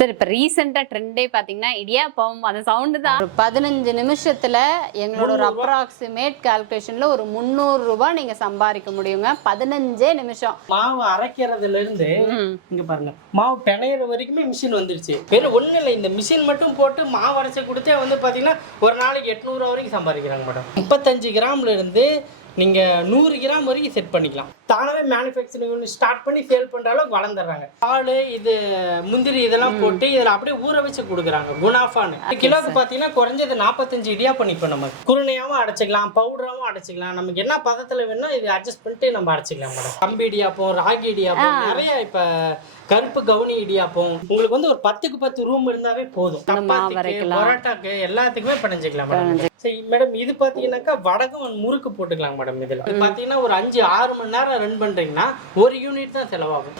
Sir இப்போ ரீசெண்டாக ட்ரெண்டே பார்த்தீங்கன்னா இடியாப்பம் அந்த சவுண்டு தான். ஒரு 15 நிமிஷத்தில் எங்களோட ஒரு அப்ராக்சிமேட் கால்குலேஷனில் ஒரு 300 ரூபாய் நீங்கள் சம்பாதிக்க முடியுங்க. 15 நிமிஷம். மாவு அரைக்கிறதுல இருந்து இங்க பாருங்க, மாவு பிணையிற வரைக்குமே மிஷின் வந்துருச்சு. வேற ஒண்ணு இல்லை, இந்த மிஷின் மட்டும் போட்டு மாவு அரைச்சி கொடுத்தே வந்து பாத்தீங்கன்னா ஒரு நாளைக்கு 800 ரூபா வரைக்கும் சம்பாதிக்கிறாங்க மேடம். 35 கிராம்ல இருந்து நீங்க 100 கிராம் வரைக்கும் செட் பண்ணிக்கலாம். தானவே மேனுஃபேக்சரிங் ஸ்டார்ட் பண்ணி சேல் பண்ற அளவுக்கு வளர்ந்துடுறாங்க. பால் இது முந்திரி இதெல்லாம் போட்டு இதில் அப்படியே ஊற வச்சு கொடுக்குறாங்க. குணாஃபான்னு கிலோக்கு பார்த்தீங்கன்னா குறைஞ்சது 45 இடியாப்பம் நிற்கும். நம்ம குருணையாவும் அடைச்சிக்கலாம், பவுடராகவும் அடைச்சிக்கலாம். நமக்கு என்ன பதத்தில் வேணும்னா இது அட்ஜஸ்ட் பண்ணிட்டு நம்ம அடைச்சிக்கலாம் மேடம். கம்பி இடியாப்பம், ராகி இடியாப்பம், நிறைய இப்போ கருப்பு கவுனி இடியாப்பம். உங்களுக்கு வந்து ஒரு 10க்கு 10 ரூம் இருந்தாவே போதும். சப்பாத்திக்கு, பரோட்டாக்கு எல்லாத்துக்குமே பிணைஞ்சிக்கலாம் மேடம். சரி மேடம், இது பார்த்தீங்கன்னாக்கா வடகம் முறுக்கு போட்டுக்கலாம் மேடம். இதில் பார்த்தீங்கன்னா ஒரு 5-6 மணி நேரம் ரன் பண்ணுறீங்கன்னா 1 யூனிட் தான் செலவாகும்.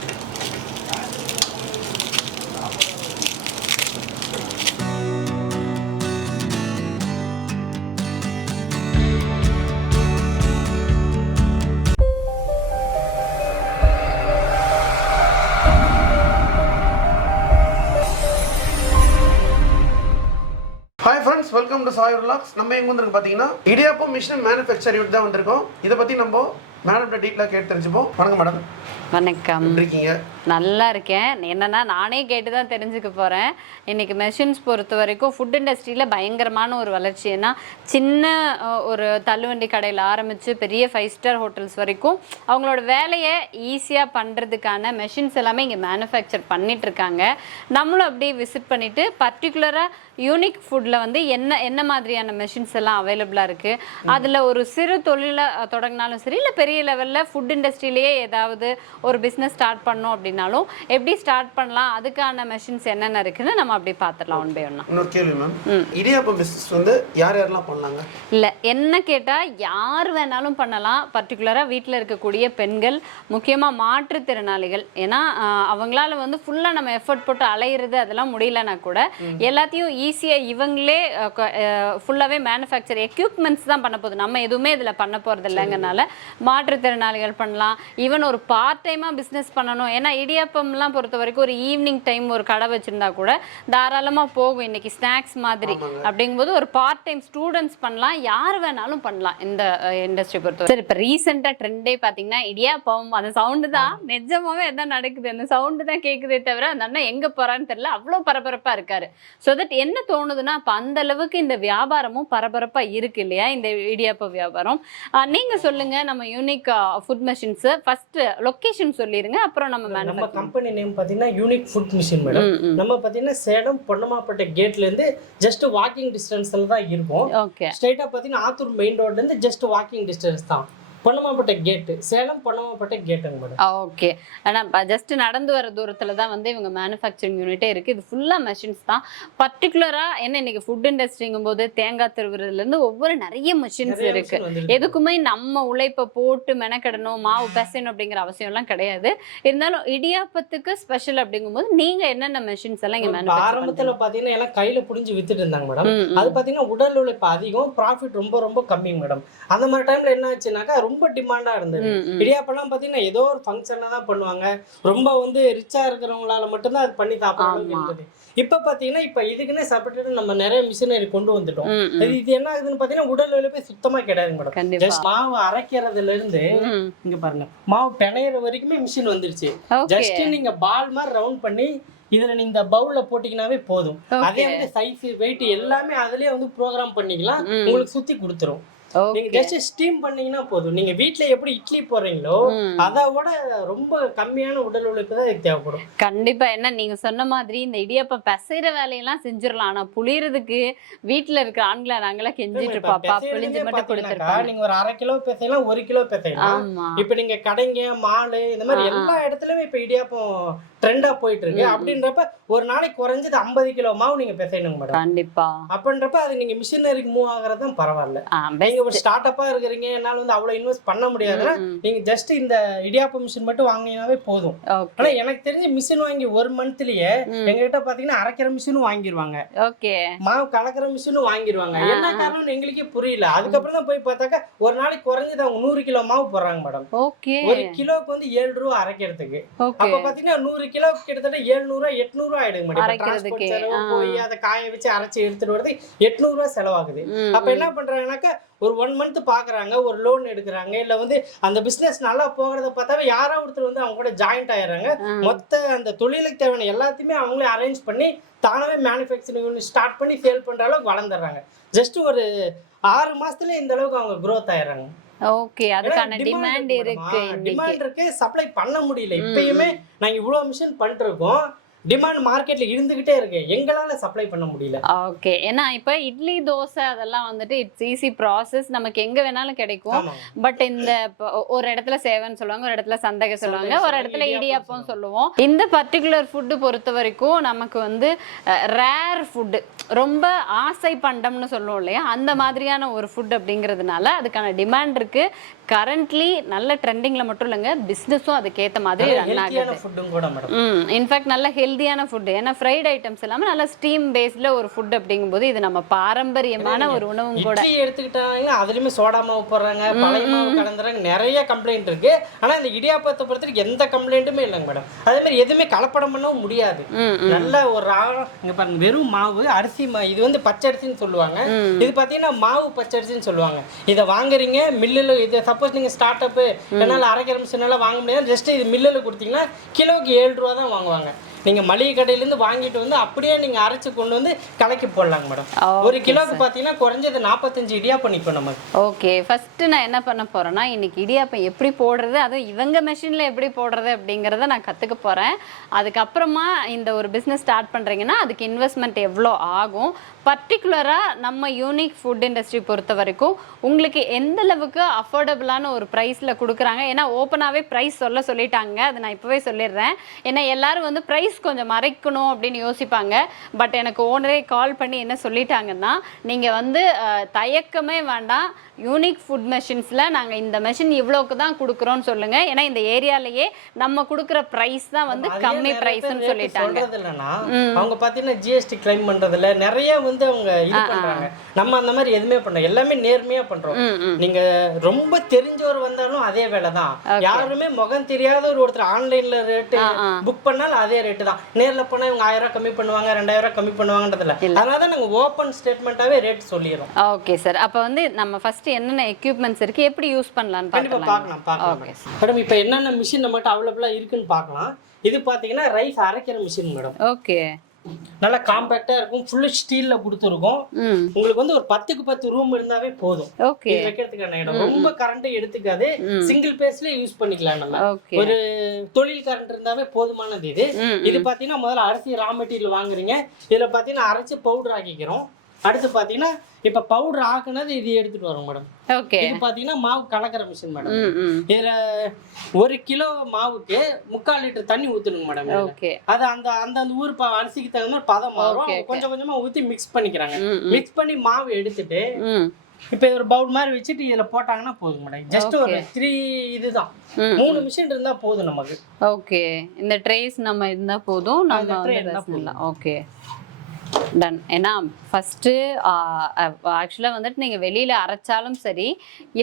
Hi friends, welcome to Sai relax. நம்ம எங்கே வந்துருக்கு பார்த்தீங்கன்னா இடியாப்பம் மிஷின் மேனுஃபேக்சர் யூனிட் தான் வந்திருக்கோம். இதை பற்றி நம்ம மேடம் டீட்டெயிலாக கேட்டு தெரிஞ்சுப்போம். வணக்கம் மேடம். வணக்கம். இருக்கீங்க? நல்லா இருக்கேன். என்னன்னா நானே கேட்டு தான் தெரிஞ்சுக்க போகிறேன். இன்றைக்கி மெஷின்ஸ் பொறுத்த வரைக்கும் ஃபுட் இண்டஸ்ட்ரியில் பயங்கரமான ஒரு வளர்ச்சி. ஏன்னா சின்ன ஒரு தள்ளுவண்டி கடையில் ஆரம்பித்து பெரிய 5 ஸ்டார் ஹோட்டல்ஸ் வரைக்கும் அவங்களோட வேலையை ஈஸியாக பண்ணுறதுக்கான மெஷின்ஸ் எல்லாமே இங்கே மேனுஃபேக்சர் பண்ணிகிட்ருக்காங்க. நம்மளும் அப்படியே விசிட் பண்ணிவிட்டு பர்டிகுலராக யூனிக் ஃபுட்டில் வந்து என்ன மாதிரியான மெஷின்ஸ் எல்லாம் அவைலபிளாக இருக்குது, அதில் ஒரு சிறு தொழிலை தொடங்கினாலும் சரி, இல்லை பெரிய லெவலில் ஃபுட் இண்டஸ்ட்ரியிலேயே ஏதாவது ஒரு பிஸ்னஸ் ஸ்டார்ட் பண்ணோம் அப்படின்னாலும் எப்படி ஸ்டார்ட் பண்ணலாம், அதுக்கான மெஷின்ஸ் என்னென்ன இருக்குன்னு நம்ம அப்படி பார்த்துடலாம் ஒன் பை ஒன்னா. இன்னொரு கேள்வி மேம், இடியாப்பம் பிஸ்னஸ் வந்து யாரெல்லாம் பண்ணலாங்க? இல்லை, என்ன கேட்டால் யார் வேணாலும் பண்ணலாம். பர்டிகுலராக வீட்டில் இருக்கக்கூடிய பெண்கள், முக்கியமாக மாற்றுத்திறனாளிகள். ஏன்னா அவங்களால வந்து ஃபுல்லாக நம்ம எஃபர்ட் போட்டு அலையிறது அதெல்லாம் முடியலன்னா கூட எல்லாத்தையும் ஈஸியாக இவங்களே ஃபுல்லாகவே மேனுஃபேக்சர் எக்யூப்மெண்ட்ஸ் தான் பண்ண போகுது. நம்ம எதுவுமே இதில் பண்ண போகிறது இல்லைங்கனால மாற்றுத்திறனாளிகள் பண்ணலாம். ஈவன் ஒரு பார்ட் டைமாக பிஸ்னஸ் பண்ணணும். ஏன்னா இடியாப்பம்லாம் பொறுத்த வரைக்கும் ஒரு ஈவினிங் டைம் ஒரு கடை வச்சுருந்தா கூட தாராளமாக போகும். இன்னைக்கு ஸ்நாக்ஸ் மாதிரி அப்படிங்கும்போது ஒரு பார்ட் டைம் ஸ்டூடெண்ட்ஸ் பண்ணலாம், யார் வேணாலும் பண்ணலாம் இந்த இண்டஸ்ட்ரி பொறுத்த வரை. சரி, இப்போ ரீசெண்டாக ட்ரெண்டே பார்த்தீங்கன்னா இடியாப்பம் அந்த சவுண்டு தான். நிஜமாவே எதாவது நடக்குது, அந்த சவுண்டு தான் கேட்குதே தவிர அந்த அண்ணன் எங்கே போகிறான்னு தெரியல. அவ்வளோ பரபரப்பாக இருக்காரு. ஸோ தட் என்ன தோணுதுன்னா, அப்போ அந்த அளவுக்கு இந்த வியாபாரமும் பரபரப்பாக இருக்கு இல்லையா, இந்த இடியாப்ப வியாபாரம். நீங்கள் சொல்லுங்கள், நம்ம unique food machines first location சொல்லிருங்க, அப்புறம் நம்ம கம்பெனி நேம் பார்த்தீங்கன்னா யூனிக் ஃபுட் மிஷின் மேடம். நம்ம பார்த்தீங்கன்னா சேலம் பொன்னமாப்பேட்டை கேட்ல இருந்து ஜஸ்ட் வாக்கிங் டிஸ்டன்ஸ்ல தான் இருக்கும். ஸ்ட்ரைட்டா பார்த்தீங்கன்னா ஆத்தூர் மெயின் ரோட்ல இருந்து ஜஸ்ட் வாக்கிங் டிஸ்டன்ஸ் தான். பொன்னமாப்பேட்டை கேட்டு, சேலம் பொன்னமாப்பேட்டை கேட்டுங்க மேடம். ஓகே. ஆனால் ஜஸ்ட் நடந்து வர தூரத்தில் தான் வந்து இவங்க மேனுஃபேக்சரிங் யூனிட்டே இருக்குது. இது ஃபுல்லாக மெஷின்ஸ் தான். பர்டிகுலராக என்ன இன்னைக்கு ஃபுட் இண்டஸ்ட்ரிங்கும் போது தேங்காய் திருவுறதுலேருந்து ஒவ்வொரு நிறைய மெஷின்ஸ் இருக்குது. எதுக்குமே நம்ம உழைப்பை போட்டு மெனக்கெடணும், மாவு பிசையணும் அப்படிங்கிற அவசியம்லாம் கிடையாது. இருந்தாலும் இடியாப்பத்துக்கு ஸ்பெஷல் அப்படிங்கும்போது நீங்கள் என்னென்ன மெஷின்ஸ் எல்லாம் இங்கே மேனுஃபேக்சர்? ஆரம்பத்தில் பார்த்தீங்கன்னா எல்லாம் கையில் புடிஞ்சு வித்துட்டு இருந்தாங்க மேடம். அது பார்த்தீங்கன்னா உடல் உழைப்பு அதிகம், ப்ராஃபிட் ரொம்ப ரொம்ப கம்மி மேடம். அந்த மாதிரி டைம்ல என்ன ஆச்சுனாக்கா ரொம்ப டிமாண்டா இருந்தது. இடியாப்பெல்லாம் பாத்தீங்கன்னா ஏதோ ஒரு ஃபங்க்ஷன்ல தான் பண்ணுவாங்க. ரொம்ப வந்து ரிச்சா இருக்கிறவங்களால மட்டும்தான் அது பண்ணி சாப்பிடணும் இருந்தது. இப்ப பாத்தீங்கன்னா இப்ப இதுக்குன்னே செப்பரேட்டா நம்ம நிறைய மிஷினரி கொண்டு வந்துட்டோம். இது என்ன ஆகுதுன்னு பாத்தீங்கன்னா உடல் உழைப்பே சுத்தமா கிடையாது மேடம். ஜஸ்ட் மாவு அரைக்கிறதுல இருந்து இங்க பாருங்க, மாவு பிணையிற வரைக்குமே மிஷின் வந்துருச்சு. ஜஸ்ட் நீங்க பால் மாதிரி ரவுண்ட் பண்ணி இதுல நீங்க இந்த பவுல்ல போட்டீங்கன்னாவே போதும். அதே வந்து சைஸ், வெயிட் எல்லாமே அதுலயே வந்து ப்ரோக்ராம் பண்ணிக்கலாம். உங்களுக்கு சுத்தி கொடுத்துரும். நீங்க ஜஸ்ட் ஸ்டீம் பண்ணீங்கன்னா போதும். நீங்க வீட்ல எப்படி இட்லி போடுறீங்களோ அதை விட ரொம்ப கம்மியான உடல் உழைப்பு தான் இதுக்கு தேவைப்படும். கண்டிப்பா. என்ன நீங்க சொன்ன மாதிரி இந்த இடியாப்பம் பிசைற வேலையெல்லாம் செஞ்சிடலாம். ஆனா புளியறதுக்கு வீட்டுல இருக்கிற ஆண்களை நாங்களா கெஞ்சிட்டு பாப்பா புளிஞ்சு மட்டும் கொடுத்துருப்பாங்க. நீங்க ஒரு 1/2 கிலோ பிசையலாம், 1 கிலோ பிசையலாம். இப்ப நீங்க கடைங்க, மாலு, இந்த மாதிரி எல்லா இடத்துலயுமே இப்ப இடியாப்பம் ட்ரெண்டா போயிட்டு இருக்கு. அப்படின்றப்ப ஒரு நாளைக்கு குறைஞ்சது 50 கிலோ மாவு நீங்க பிசையணும் மேடம். கண்டிப்பா. அப்படின்றப்ப அது நீங்க மிஷினரிக்கு மூவ் ஆகுறது தான் பரவாயில்ல. நீங்க ஒரு ஸ்டார்ட் அப்பா இருக்கிறீங்க, என்னால வந்து அவ்வளவு இன்வெஸ்ட் பண்ண முடியாதுன்னா நீங்க ஜஸ்ட் இந்த இடியாப்ப மிஷின் மட்டும் வாங்கினாவே போதும். ஆனா எனக்கு தெரிஞ்ச மிஷின் வாங்கி 1 மந்த்லயே எங்ககிட்ட பாத்தீங்கன்னா அரைக்கிற மிஷினும் வாங்கிடுவாங்க, மாவு கலக்கிற மிஷினும் வாங்கிடுவாங்க. என்ன காரணம் எங்களுக்கே புரியல. அதுக்கப்புறம் தான் போய் பார்த்தாக்கா ஒரு நாளைக்கு குறைஞ்சது அவங்க 100 கிலோ மாவு போடுறாங்க மேடம். 1 கிலோக்கு வந்து 7 ரூபா அரைக்கிறதுக்கு. அப்ப பாத்தீங்கன்னா 100 கிலோவுக்கு கிட்டத்தட்ட 700 800 ஆயிடுங்க மேடம். அரைக்கிறதுக்கே. செலவு போய் அதை காய வச்சு அரைச்சி எடுத்துட்டு வரது 800 செலவாகுது. அப்ப என்ன பண்றாங்கன்னாக்கா ஒரு 1 மந்த் பாக்குறாங்க, ஒரு லோன் எடுக்கிறாங்க, இல்ல வந்து அந்த பிசினஸ் நல்லா போகிறத பார்த்தாவே யாரோ ஒருத்தர் வந்து அவங்க கூட ஜாயிண்ட் ஆயிடுறாங்க. மொத்த அந்த தொழிலுக்கு தேவையான எல்லாத்தையுமே அவங்களே அரேஞ்ச் பண்ணி தானாவே மேனுஃபேக்சரிங் ஸ்டார்ட் பண்ணி சேல் பண்ற அளவுக்கு வளர்ந்துடுறாங்க. ஜஸ்ட் ஒரு 6 மாசத்துல இந்த அளவுக்கு அவங்க growth ஆயிடுறாங்க. ஓகே, அதுக்கான டிமாண்ட் இருக்கு. டிமாண்ட் இருக்கு, சப்ளை பண்ண முடியல. இப்பயுமே நாங்க இவ்வளவு மிஷின் பண்ணிருக்கோம், டிமாண்ட் மார்க்கெட்ல இருந்துகிட்டே இருக்கு, எங்களால சப்ளை பண்ண முடியல. ஓகே, ஏன்னா இப்ப இட்லி தோசை அதெல்லாம் வந்துட்டு இட்ஸ் ஈஸி ப்ராசஸ், நமக்கு எங்க வேணாலும் கிடைக்கும். பட் இந்த ஒரு இடத்துல சேவைன்னு சொல்லுவாங்க, ஒரு இடத்துல சந்தகை சொல்லுவாங்க, ஒரு இடத்துல இடியாப்பம் சொல்லுவோம். இந்த பர்டிகுலர் ஃபுட்டு பொறுத்த வரைக்கும் நமக்கு வந்து ரேர் ஃபுட்டு, ரொம்ப ஆசை பண்டம்னு சொல்லுவோம் இல்லையா, அந்த மாதிரியான ஒரு ஃபுட் அப்படிங்கிறதுனால அதுக்கான டிமாண்ட் இருக்கு. கரண்ட்லி நல்ல ட்ரெண்டிங்ல மட்டும் இல்லைங்க, பிஸ்னஸும் அதுக்கேற்ற மாதிரி ரன் ஆகுது. இன்ஃபேக்ட் நல்ல ஹெல்தியான ஃபுட், ஏன்னா ஃப்ரைட் ஐட்டம்ஸ் எல்லாமே நல்ல ஸ்டீம் பேஸ்ல ஒரு ஃபுட் அப்படிங்கும்போது இது நம்ம பாரம்பரியமான ஒரு உணவும் கூட. எடுத்துக்கிட்டாங்க அதுலயுமே சோடா மாவு போடுறாங்க, பழைய மாவு கலந்துறாங்க, நிறைய கம்ப்ளைண்ட் இருக்கு. ஆனா இந்த இடியாப்பத்தை பொறுத்தவரைக்கும் எந்த கம்ப்ளைண்ட்டுமே இல்லைங்க மேடம். அதே மாதிரி எதுவுமே கலப்படம் பண்ணவும் முடியாது. நல்ல ஒரு இங்க பாருங்க, வெறும் மாவு, அரிசி இது வந்து பச்சரிசின்னு சொல்லுவாங்க. இது பாத்தீங்கன்னா மாவு பச்சரிசின்னு சொல்லுவாங்க. இதை வாங்குறீங்க மில்லுல, இது சப்போஸ் நீங்க ஸ்டார்ட் அப் என்னால அரைக்கிற மிஷினால வாங்க முடியாது, ஜஸ்ட் இது மில்லுல கொடுத்தீங்கன்னா கிலோக்கு 7 ரூபா தான் வாங்குவாங்க. நீங்க மளிகை கடையில இருந்து வாங்கிட்டு வந்து அப்படியே நீங்க அரைச்சு கொண்டு வந்து கலக்கி போடலாங்க மேடம். ஒரு கிலோக்கு பாத்தீங்கன்னா குறைஞ்சது 45 இடியாப்பம் நிக்கும் நமக்கு. ஓகே, ஃபர்ஸ்ட் நான் என்ன பண்ண போறேன்னா, இன்னைக்கு இடியாப்பம் எப்படி போடுறது, அதுவும் இவங்க மெஷின்ல எப்படி போடுறது அப்படிங்கறத நான் கத்துக்க போறேன். அதுக்கப்புறமா இந்த ஒரு பிசினஸ் ஸ்டார்ட் பண்றீங்கன்னா அதுக்கு இன்வெஸ்ட்மெண்ட் எவ்வளோ ஆகும், பர்டிகுலரா நம்ம யூனிக் ஃபுட் இண்டஸ்ட்ரி பொறுத்த வரைக்கும் உங்களுக்கு எந்த அளவுக்கு அஃபோர்டபுளான ஒரு ப்ரைஸ்ல கொடுக்குறாங்க. ஏன்னா ஓப்பனாகவே ப்ரைஸ் சொல்லிட்டாங்க, அது நான் இப்போவே சொல்லிடுறேன். ஏன்னா எல்லாரும் வந்து ப்ரைஸ் கொஞ்சம் மறைக்கணும் அப்படின்னு யோசிப்பாங்க. பட் எனக்கு ஓனரே கால் பண்ணி என்ன சொல்லிட்டாங்கன்னா, நீங்கள் வந்து தயக்கமே வேண்டாம், யூனிக் ஃபுட் மெஷின்ஸில் நாங்கள் இந்த மெஷின் இவ்வளோக்கு தான் கொடுக்குறோன்னு சொல்லுங்கள். ஏன்னா இந்த ஏரியாலேயே நம்ம கொடுக்குற ப்ரைஸ் தான் வந்து கம்மி ப்ரைஸ்ன்னு சொல்லிட்டாங்க. அவங்க பார்த்தீங்கன்னா ஜிஎஸ்டி கிளைம் பண்ணுறதுல நிறைய வந்து அவங்க இது பண்ணுறாங்க. நம்ம அந்த மாதிரி எதுவுமே பண்ணுறோம், எல்லாமே நேர்மையாக பண்ணுறோம். நீங்கள் ரொம்ப தெரிஞ்சவர் வந்தாலும் அதே வேலை தான். யாருமே முகம் தெரியாத ஒருத்தர் ஆன்லைனில் ரேட்டு புக் பண்ணாலும் அதே ரேட்டு தான். நேரில் போனால் இவங்க 1000 கம்மி பண்ணுவாங்க, 2000 கம்மி பண்ணுவாங்கன்றதுல. அதனால தான் நாங்கள் ஓப்பன் ஸ்டேட்மெண்ட்டாகவே ரேட் சொல்லிடுறோம். ஓகே சார், அப்போ வந்து நம்ம ஃபர்ஸ்ட் என்னென்ன எக்யூப்மெண்ட்ஸ் இருக்கு, எப்படி யூஸ் பண்ணலாம்னு பார்க்கலாம். மேடம் இப்போ என்னென்ன மிஷின் நம்மகிட்ட அவைலபிளாக இருக்குன்னு பார்க்கலாம். இது பார்த்தீங்கன்னா ரைஸ் அரைக்கிற மிஷின் மேடம். ஓகே, நல்லா காம்பாக்டா இருக்கும், ஃபுல்லு ஸ்டீல்ல கொடுத்துருக்கோம். உங்களுக்கு வந்து ஒரு 10க்கு 10 ரூம் இருந்தாவே போதும். ஓகே, வைக்கிறதுக்கான இடம் ரொம்ப கரண்ட் எடுத்துக்காது, சிங்கிள் பேஸ்ல யூஸ் பண்ணிக்கலாம். நம்ம ஒரு தொழில் கரண்ட் இருந்தாவே போதுமானது. இது இது பாத்தீங்கன்னா முதல்ல அரிசி ரா மெட்டீரியல் வாங்குறீங்க, இதுல பாத்தீங்கன்னா அரைச்சு பவுடர் ஆக்கிக்கிறோம். அடுத்து பாத்தீங்கன்னா இப்ப பவுடர் ஆக்குனது இது எடுத்துட்டு வரோம் மேடம். ஓகே, இது பாத்தீங்கன்னா மாவு கலக்கிற மிஷின் மேடம். இதுல 1 கிலோ மாவுக்கு 3/4 லிட்டர் தண்ணி ஊத்தணுங்க மேடம். ஓகே, அது அந்த அந்த ஊர் அரிசிக்கு தகுந்த மாதிரி பதம் மாறும். கொஞ்சம் கொஞ்சமா ஊத்தி மிக்ஸ் பண்ணிக்கிறாங்க. மிக்ஸ் பண்ணி மாவு எடுத்துட்டு இப்ப ஒரு பவுல் மாதிரி வச்சுட்டு இதுல போட்டாங்கன்னா போதும் மேடம். ஜஸ்ட் ஒரு 3 இதுதான், 3 மிஷின் இருந்தா போதும் நமக்கு. ஓகே, இந்த ட்ரேஸ் நம்ம இருந்தா போதும், நம்ம வந்து ஓகே டன். ஏன்னா ஃபஸ்ட்டு ஆக்சுவலாக வந்துட்டு நீங்கள் வெளியில் அரைச்சாலும் சரி,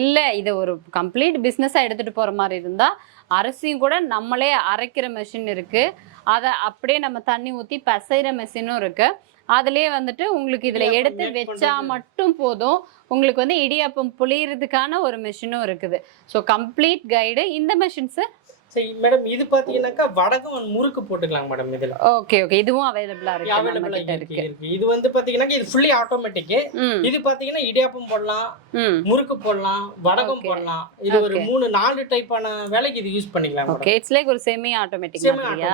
இல்லை இதை ஒரு கம்ப்ளீட் பிஸ்னஸாக எடுத்துகிட்டு போகிற மாதிரி இருந்தால் அரிசியும் கூட நம்மளே அரைக்கிற மெஷின் இருக்குது, அதை அப்படியே நம்ம தண்ணி ஊற்றி பசைகிற மெஷினும் இருக்குது. அதுலேயே வந்துட்டு உங்களுக்கு இதில் எடுத்து வச்சா மட்டும் போதும், உங்களுக்கு வந்து இடியாப்பம் புளியறதுக்கான ஒரு மெஷினும் இருக்குது. So complete guide. இந்த மெஷின்ஸு சரி மேடம், இது பாத்தீங்கன்னாக்கா வடகம் முறுக்கு போட்டுக்கலாம் மேடம். இதுல ஓகே ஓகே, இதுவும் அவைலபிளா இருக்கு. இது வந்து பாத்தீங்கன்னா இது ஃபுல்லி ஆட்டோமேட்டிக். இது பாத்தீங்கன்னா இடியாப்பம் போடலாம், முறுக்கு போடலாம், வடகம் போடலாம். இது ஒரு 3-4 டைப்பான வேலைக்கு இது யூஸ் பண்ணிக்கலாம். ஓகே, இட்ஸ் லைக் ஒரு செமி ஆட்டோமேட்டிக் மாதிரியா?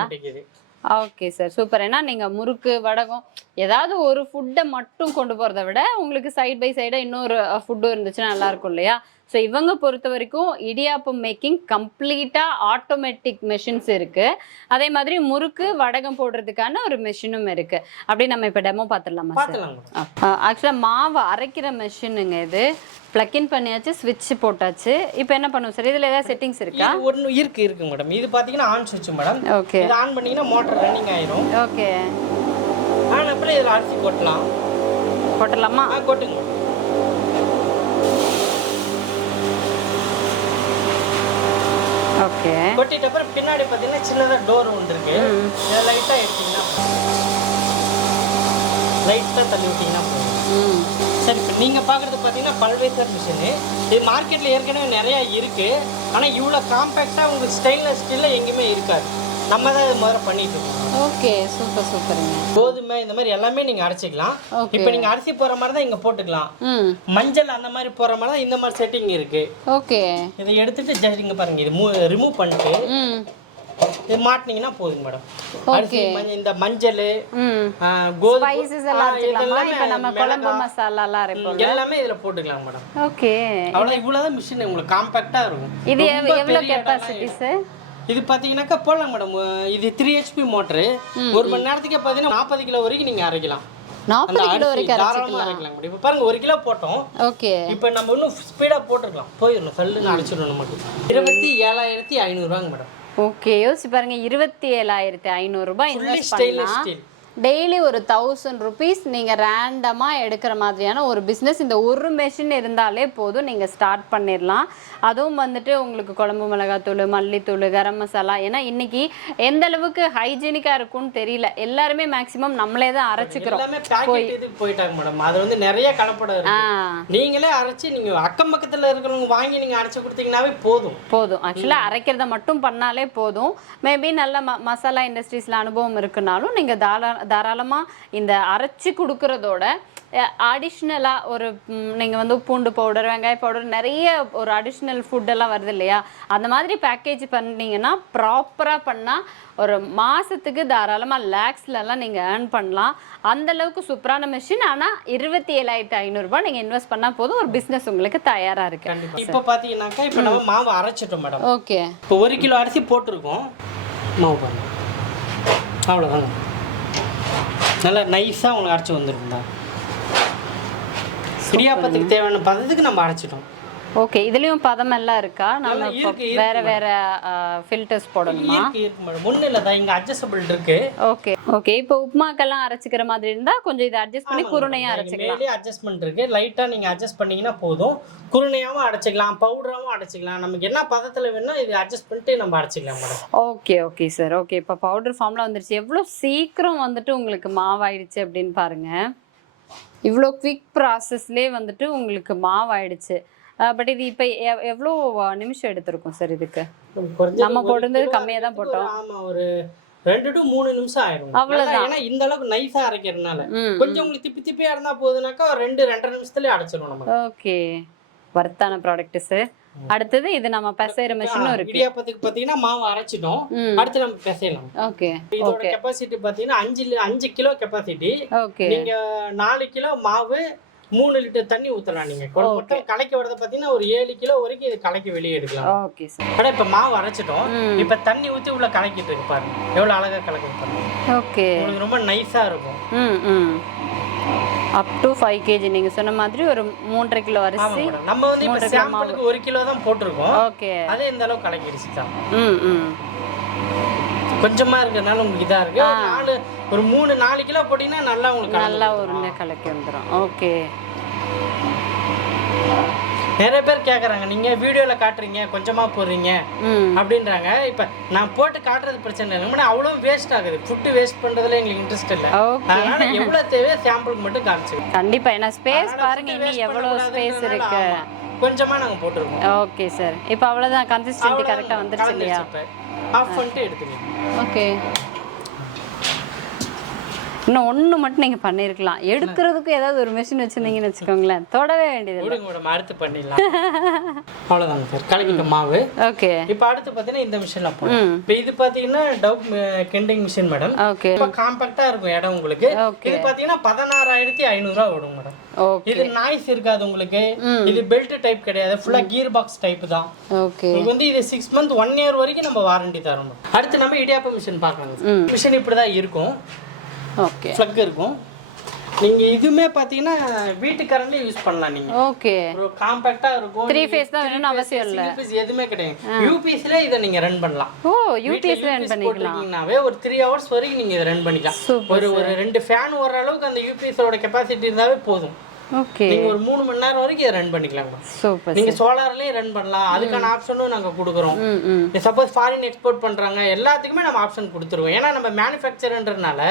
Okay sir, super. ஏன்னா நீங்கள் முறுக்கு வடகம் ஏதாவது ஒரு ஃபுட்டை மட்டும் கொண்டு போகிறத விட உங்களுக்கு சைட் பை சைடாக இன்னொரு ஃபுட்டும் இருந்துச்சுன்னா நல்லா இருக்கும் இல்லையா? ஸோ இவங்க பொறுத்த வரைக்கும் இடியாப்பம் மேக்கிங் கம்ப்ளீட்டாக ஆட்டோமேட்டிக் மெஷின்ஸ் இருக்குது. அதே மாதிரி முறுக்கு வடகம் போடுறதுக்கான ஒரு மெஷினும் இருக்குது. அப்படி நம்ம இப்போ டெமோ பார்த்துடலாமா சார்? ஆக்சுவலாக மாவு அரைக்கிற மெஷினுங்க இது. பிளக்இன் பண்ணியாச்சு, ஸ்விட்ச் போட்டாச்சு. இப்போ என்ன பண்ணுவோம் சார், இதில் ஏதாவது செட்டிங்ஸ் இருக்கா? ஒன்று இருக்கு மேடம். இது பார்த்தீங்கன்னா ஆன் சுவிட்ச் மேடம். ஓகே, இது ஆன் பண்ணிங்கன்னா மோட்டர் ரன்னிங் ஆயிரும். ஓகே, ஆன் அப்பல இதில் அரிசி போட்டலாமா? கொட்டுங்க. ஓகே. கொட்டிட்ட அப்புறம் பின்னாடி பார்த்தீங்கன்னா சின்னதாக டோர் ஒன்று இருக்கு. இதை லைட்டாக எடுத்தீங்கன்னா லைட்டாக தள்ளி விட்டீங்கன்னா போதும். சரி, இப்போ நீங்கள் பார்க்குறது பார்த்தீங்கன்னா பல்வேசர் மிஷினு. இது மார்க்கெட்டில் ஏற்கனவே நிறையா இருக்குது. ஆனால் இவ்வளோ காம்பேக்டாக உங்களுக்கு ஸ்டெயின்லெஸ் ஸ்டீலில் எங்கேயுமே இருக்காது. நம்ம தான் இது முதல்ல பண்ணிட்டு இருக்கோம். ஓகே, சூப்பர் சூப்பருங்க. கோதுமை இந்த மாதிரி எல்லாமே நீங்கள் அரைச்சிக்கலாம். இப்போ நீங்கள் அரிசி போகிற மாதிரி தான் இங்கே போட்டுக்கலாம். மஞ்சள் அந்த மாதிரி போகிற மாதிரி தான் இந்த மாதிரி செட்டிங் இருக்குது. ஓகே. இதை எடுத்துட்டு ஜஸ்ட் இங்கே பாருங்க, இது ரிமூவ் பண்ணிட்டு இது மாட்டினீங்கன்னா போதுங்க மேடம். அரிசி இந்த மஞ்சள் கோதுமை ஸ்பைசஸ் எல்லாம் அரைச்சிக்கலாமா? இப்போ நம்ம குழம்பு மசாலாலாம் அரைப்போம், எல்லாமே இதில் போட்டுக்கலாம் மேடம். ஓகே. அவ்வளோ இவ்வளோதான் மிஷின் உங்களுக்கு காம்பேக்டாக இருக்கும். இது எவ்வளோ கெப்பாசிட்டிஸ்? இது பார்த்தீங்கன்னாக்கா போடலாம் மேடம். இது 3 HP மோட்ரு. 1 மணி நேரத்துக்கே பார்த்தீங்கன்னா 40 கிலோ வரைக்கும் நீங்கள் அரைக்கலாம். 40 கிலோ வரைக்கும் அரைக்கலாம். இப்போ பாருங்க 1 கிலோ போட்டோம். ஓகே. இப்போ நம்ம இன்னும் ஸ்பீடாக போட்டுருக்கலாம். போயிடணும், சல்லுன்னு அரைச்சிடணும். நமக்கு 27,500 ரூபாங்க மேடம். ஓகே, யோசிச்சு பாருங்க, 27,500 ரூபாய் இன்வெஸ்ட் பண்ணலாம். டெய்லி ஒரு 1000 rupees நீங்கள் ரேண்டமாக எடுக்கிற மாதிரியான ஒரு பிஸ்னஸ் இந்த ஒரு மெஷின் இருந்தாலே போதும், நீங்கள் ஸ்டார்ட் பண்ணிடலாம். அதுவும் வந்துட்டு உங்களுக்கு குழம்பு மிளகாத்தூள், மல்லித்தூள், கரம் மசாலா, ஏன்னா இன்னைக்கு எந்த அளவுக்கு ஹைஜீனிக்காக இருக்கும்னு தெரியல. எல்லாருமே மேக்ஸிமம் நம்மளே தான் அரைச்சிக்கிறோம். போயிட்டாங்க மேடம். அது வந்து நிறைய கலப்படம் இருக்கு. நீங்களே அரைச்சி நீங்கள் அக்கம் பக்கத்தில் இருக்கிறவங்க வாங்கி நீங்கள் அரைச்சி கொடுத்தீங்கன்னாவே போதும். ஆக்சுவலாக அரைக்கிறத மட்டும் பண்ணாலே போதும். மேபி நல்ல மசாலா இண்டஸ்ட்ரீஸில் அனுபவம் இருக்குனாலும் நீங்கள் தாராளமாக இந்த அரைச்சி கொடுக்கறதோட அடிஷ்னலாக ஒரு நீங்கள் வந்து பூண்டு பவுடர், வெங்காய பவுடர், நிறைய ஒரு அடிஷ்னல் ஃபுட்டெல்லாம் வருது இல்லையா, அந்த மாதிரி பேக்கேஜ் பண்ணிங்கன்னா ப்ராப்பராக பண்ணால் ஒரு மாதத்துக்கு தாராளமாக லேக்ஸ்லலாம் நீங்கள் ஏர்ன் பண்ணலாம். அந்தளவுக்கு சூப்பரான மிஷின். ஆனால் 27,500 ரூபாய் நீங்கள் இன்வெஸ்ட் பண்ணால் போதும், ஒரு பிஸ்னஸ் உங்களுக்கு தயாராக இருக்கு. இப்போ பார்த்தீங்கன்னாக்கா இப்போ நம்ம மாவு அரைச்சிட்டோம் மேடம். ஓகே. இப்போ 1 கிலோ அரிசி போட்டிருக்கோம். மாவு பண்ணுங்க, அவ்வளோதாங்க. நல்லா நைஸாக உங்களுக்கு அரைச்சி வந்துருக்குதா. இடியாப்பத்துக்கு தேவையான பதத்துக்கு நம்ம அரைச்சிட்டோம். ஓகே. இதுலயும் பதம் எல்லாம் இருக்கா? நம்ம வேற வேற ஃபில்டர்ஸ் போடணுமா? இருக்கு மேடம். ஒண்ணு இல்ல தான், இங்க அட்ஜஸ்டபிள் இருக்கு. Okay okay. இப்போ உப்புமாக்கெல்லாம் அரைச்சிக்கிற மாதிரி இருந்தா கொஞ்சம் இதை அட்ஜஸ்ட் பண்ணி குருணையா அரைச்சிக்கலாம். மேலே அட்ஜஸ்ட்மென்ட் இருக்கு. லைட்டா நீங்க அட்ஜஸ்ட் பண்ணீங்கன்னா போதும். குருணையாவும் அரைச்சிக்கலாம், பவுடராவும் அரைச்சிக்கலாம். நமக்கு என்ன பதத்துல வேணும்னா இது அட்ஜஸ்ட் பண்ணிட்டு நம்ம அரைச்சிக்கலாம் madam. Okay okay sir. Okay. இப்போ பவுடர் ஃபார்ம்ல வந்துருச்சு. எவ்வளவு சீக்கிரம் வந்துட்டு உங்களுக்கு மாவாயிடுச்சு அப்படின்னு பாருங்க. இவ்வளோ குவிக் ப்ராசஸ்லேயே வந்துட்டு உங்களுக்கு மாவாயிடுச்சு. பட் இது இப்போ எவ்வளோ நிமிஷம் எடுத்திருக்கும் சார் இதுக்கு? நம்ம போட்டிருந்தது கம்மியாக தான் போட்டோம். ஆமாம், ஒரு 2 to 3 நிமிஷம் ஆயிடும். அவ்வளோதான். ஏன்னா இந்த அளவுக்கு நைஸா அரைக்கிறதுனால கொஞ்சம் உங்களுக்கு திப்பி திப்பியா இருந்தா போதுனாக்கா 2-2.5 நிமிஷத்துலயே அரைச்சிடும் நம்ம. ஓகே, வர்த்தான ப்ராடக்ட் சார். அடுத்தது இது நம்ம பிசைற மெஷினும் இருக்கு. இடியாப்பத்துக்கு பாத்தீங்கன்னா மாவு அரைச்சிட்டோம். அடுத்து நம்ம பிசையலாம். ஓகே. இதோட கெபாசிட்டி பாத்தீங்கன்னா 5 கிலோ கெபாசிட்டி. ஓகே. நீங்க 4 கிலோ மாவு 3 லிட்டர் தண்ணி ஊத்தலாம். நீங்க மட்டும் கலக்கி வரத பாத்தீங்கன்னா ஒரு 7 கிலோ வரைக்கும் இது கலக்கி வெளியே எடுக்கலாம். Okay sir. அட இப்ப மாவு அரைச்சிட்டோம். இப்ப தண்ணி ஊத்தி உள்ள கலக்கிட்டு இருக்கு பாருங்க. எவ்வளவு அழகா கலக்குது பாருங்க. ஓகே. உங்களுக்கு ரொம்ப நைஸா இருக்கும். அப் டு 5 kg நீங்க சொன்ன மாதிரி ஒரு 3.5 கிலோ அரிசி. நம்ம வந்து இப்ப சாம்பிளுக்கு 1 கிலோ தான் போட்டுருக்கோம். ஓகே. அதே இந்த அளவுக்கு கலக்கிடுச்சு தான். கொஞ்சமா இருக்கனால உங்களுக்கு இதா இருக்கு. ஒரு 3-4 கிலோ போட்டீங்கன்னா நல்லா உங்களுக்கு நல்லா ஒரு கலக்கி வந்துரும். ஓகே. நிறைய பேர் கேக்குறாங்க, நீங்க வீடியோல காட்டுறீங்க கொஞ்சமா போடுறீங்க அப்படின்றாங்க. இப்ப நான் போட்டு காட்டுறது பிரச்சனை இல்லை. அவ்வளவு வேஸ்ட் ஆகுது. ஃபுட் வேஸ்ட் பண்றதுல எங்களுக்கு இன்ட்ரெஸ்ட் இல்லை. அதனால எவ்வளவு தேவையோ சாம்பிளுக்கு மட்டும் காமிச்சு. கண்டிப்பா. ஏன்னா ஸ்பேஸ் பாருங்க, இன்னும் எவ்வளவு ஸ்பேஸ் இருக்கு. கொஞ்சமா நாங்க போட்டுருக்கோம். Okay sir. இப்போ அவ்வளவுதான், கன்சிஸ்டன்சி கரெக்டா வந்துருச்சு இல்லையா? ஆஃப் பண்ணிட்டு எடுத்துக்கலாம். ஓகே. இன்னும் ஒன்று மட்டும் நீங்கள் பண்ணியிருக்கலாம். எடுக்கிறதுக்கு ஏதாவது ஒரு மிஷின் வச்சுருந்தீங்கன்னு வச்சுக்கோங்களேன், தொடவே வேண்டியது. மேடம் அடுத்து பண்ணிடலாம். அவ்வளோதாங்க சார், கலக்கிட்ட மாவு. ஓகே. இப்போ அடுத்து பார்த்தீங்கன்னா இந்த மிஷின்ல போகும். இப்போ இது பார்த்தீங்கன்னா டவ் கிண்டிங் மிஷின் மேடம். ஓகே. இப்போ காம்பேக்டாக இருக்கும் இடம் உங்களுக்கு. இது பார்த்தீங்கன்னா 16,500 ரூபா ஓடும் மேடம். இது நாய்ஸ் இருக்காது உங்களுக்கு. இது பெல்ட் டைப் கிடையாது, ஃபுல்லா கியர் பாக்ஸ் டைப் தான். ஓகே. உங்களுக்கு வந்து இது 6 month 1 year வரைக்கும் நம்ம வாரண்டி தரோம். அடுத்து நம்ம இடியாப்ப மிஷின் பார்க்கலாம். மிஷின் இப்படி தான் இருக்கும். ஓகே. ஃப்ளக் இருக்கும். நீங்க இதுமே பாத்தீங்கன்னா வீட்டு கரண்ட்ல யூஸ் பண்ணலாம். நீங்க ஓகே. ஒரு காம்பாக்ட்டா இருக்கும். 3 phase தான் வேணும்னு அவசியம் இல்ல. 3 phase எதுமே கிடையாது. யூபிஎஸ்ல இத நீங்க ரன் பண்ணலாம். ஓ, யூபிஎஸ்ல ரன் பண்ணிக்கலாம். நீங்கனாவே ஒரு 3 hours வரைக்கும் நீங்க இத ரன் பண்ணிக்கலாம். ஒரு 2 ஃபேன் ஓடுற அளவுக்கு அந்த யூபிஎஸ் ஓட கெபாசிட்டி இருந்தாவே போதும். ஓகே. நீங்க ஒரு 3 மணி நேரம் வரைக்கும் இதை ரன் பண்ணிக்கலாம் மேடம். சூப்பர். நீங்க சோலார்லயே ரன் பண்ணலாம். அதுக்கான ஆப்ஷனும் நாங்க கொடுக்குறோம். சப்போஸ் ஃபாரின் எக்ஸ்போர்ட் பண்றாங்க எல்லாத்துக்குமே நம்ம ஆப்ஷன் கொடுத்துருவோம். ஏன்னா நம்ம மேனுஃபேக்சர்ன்றனால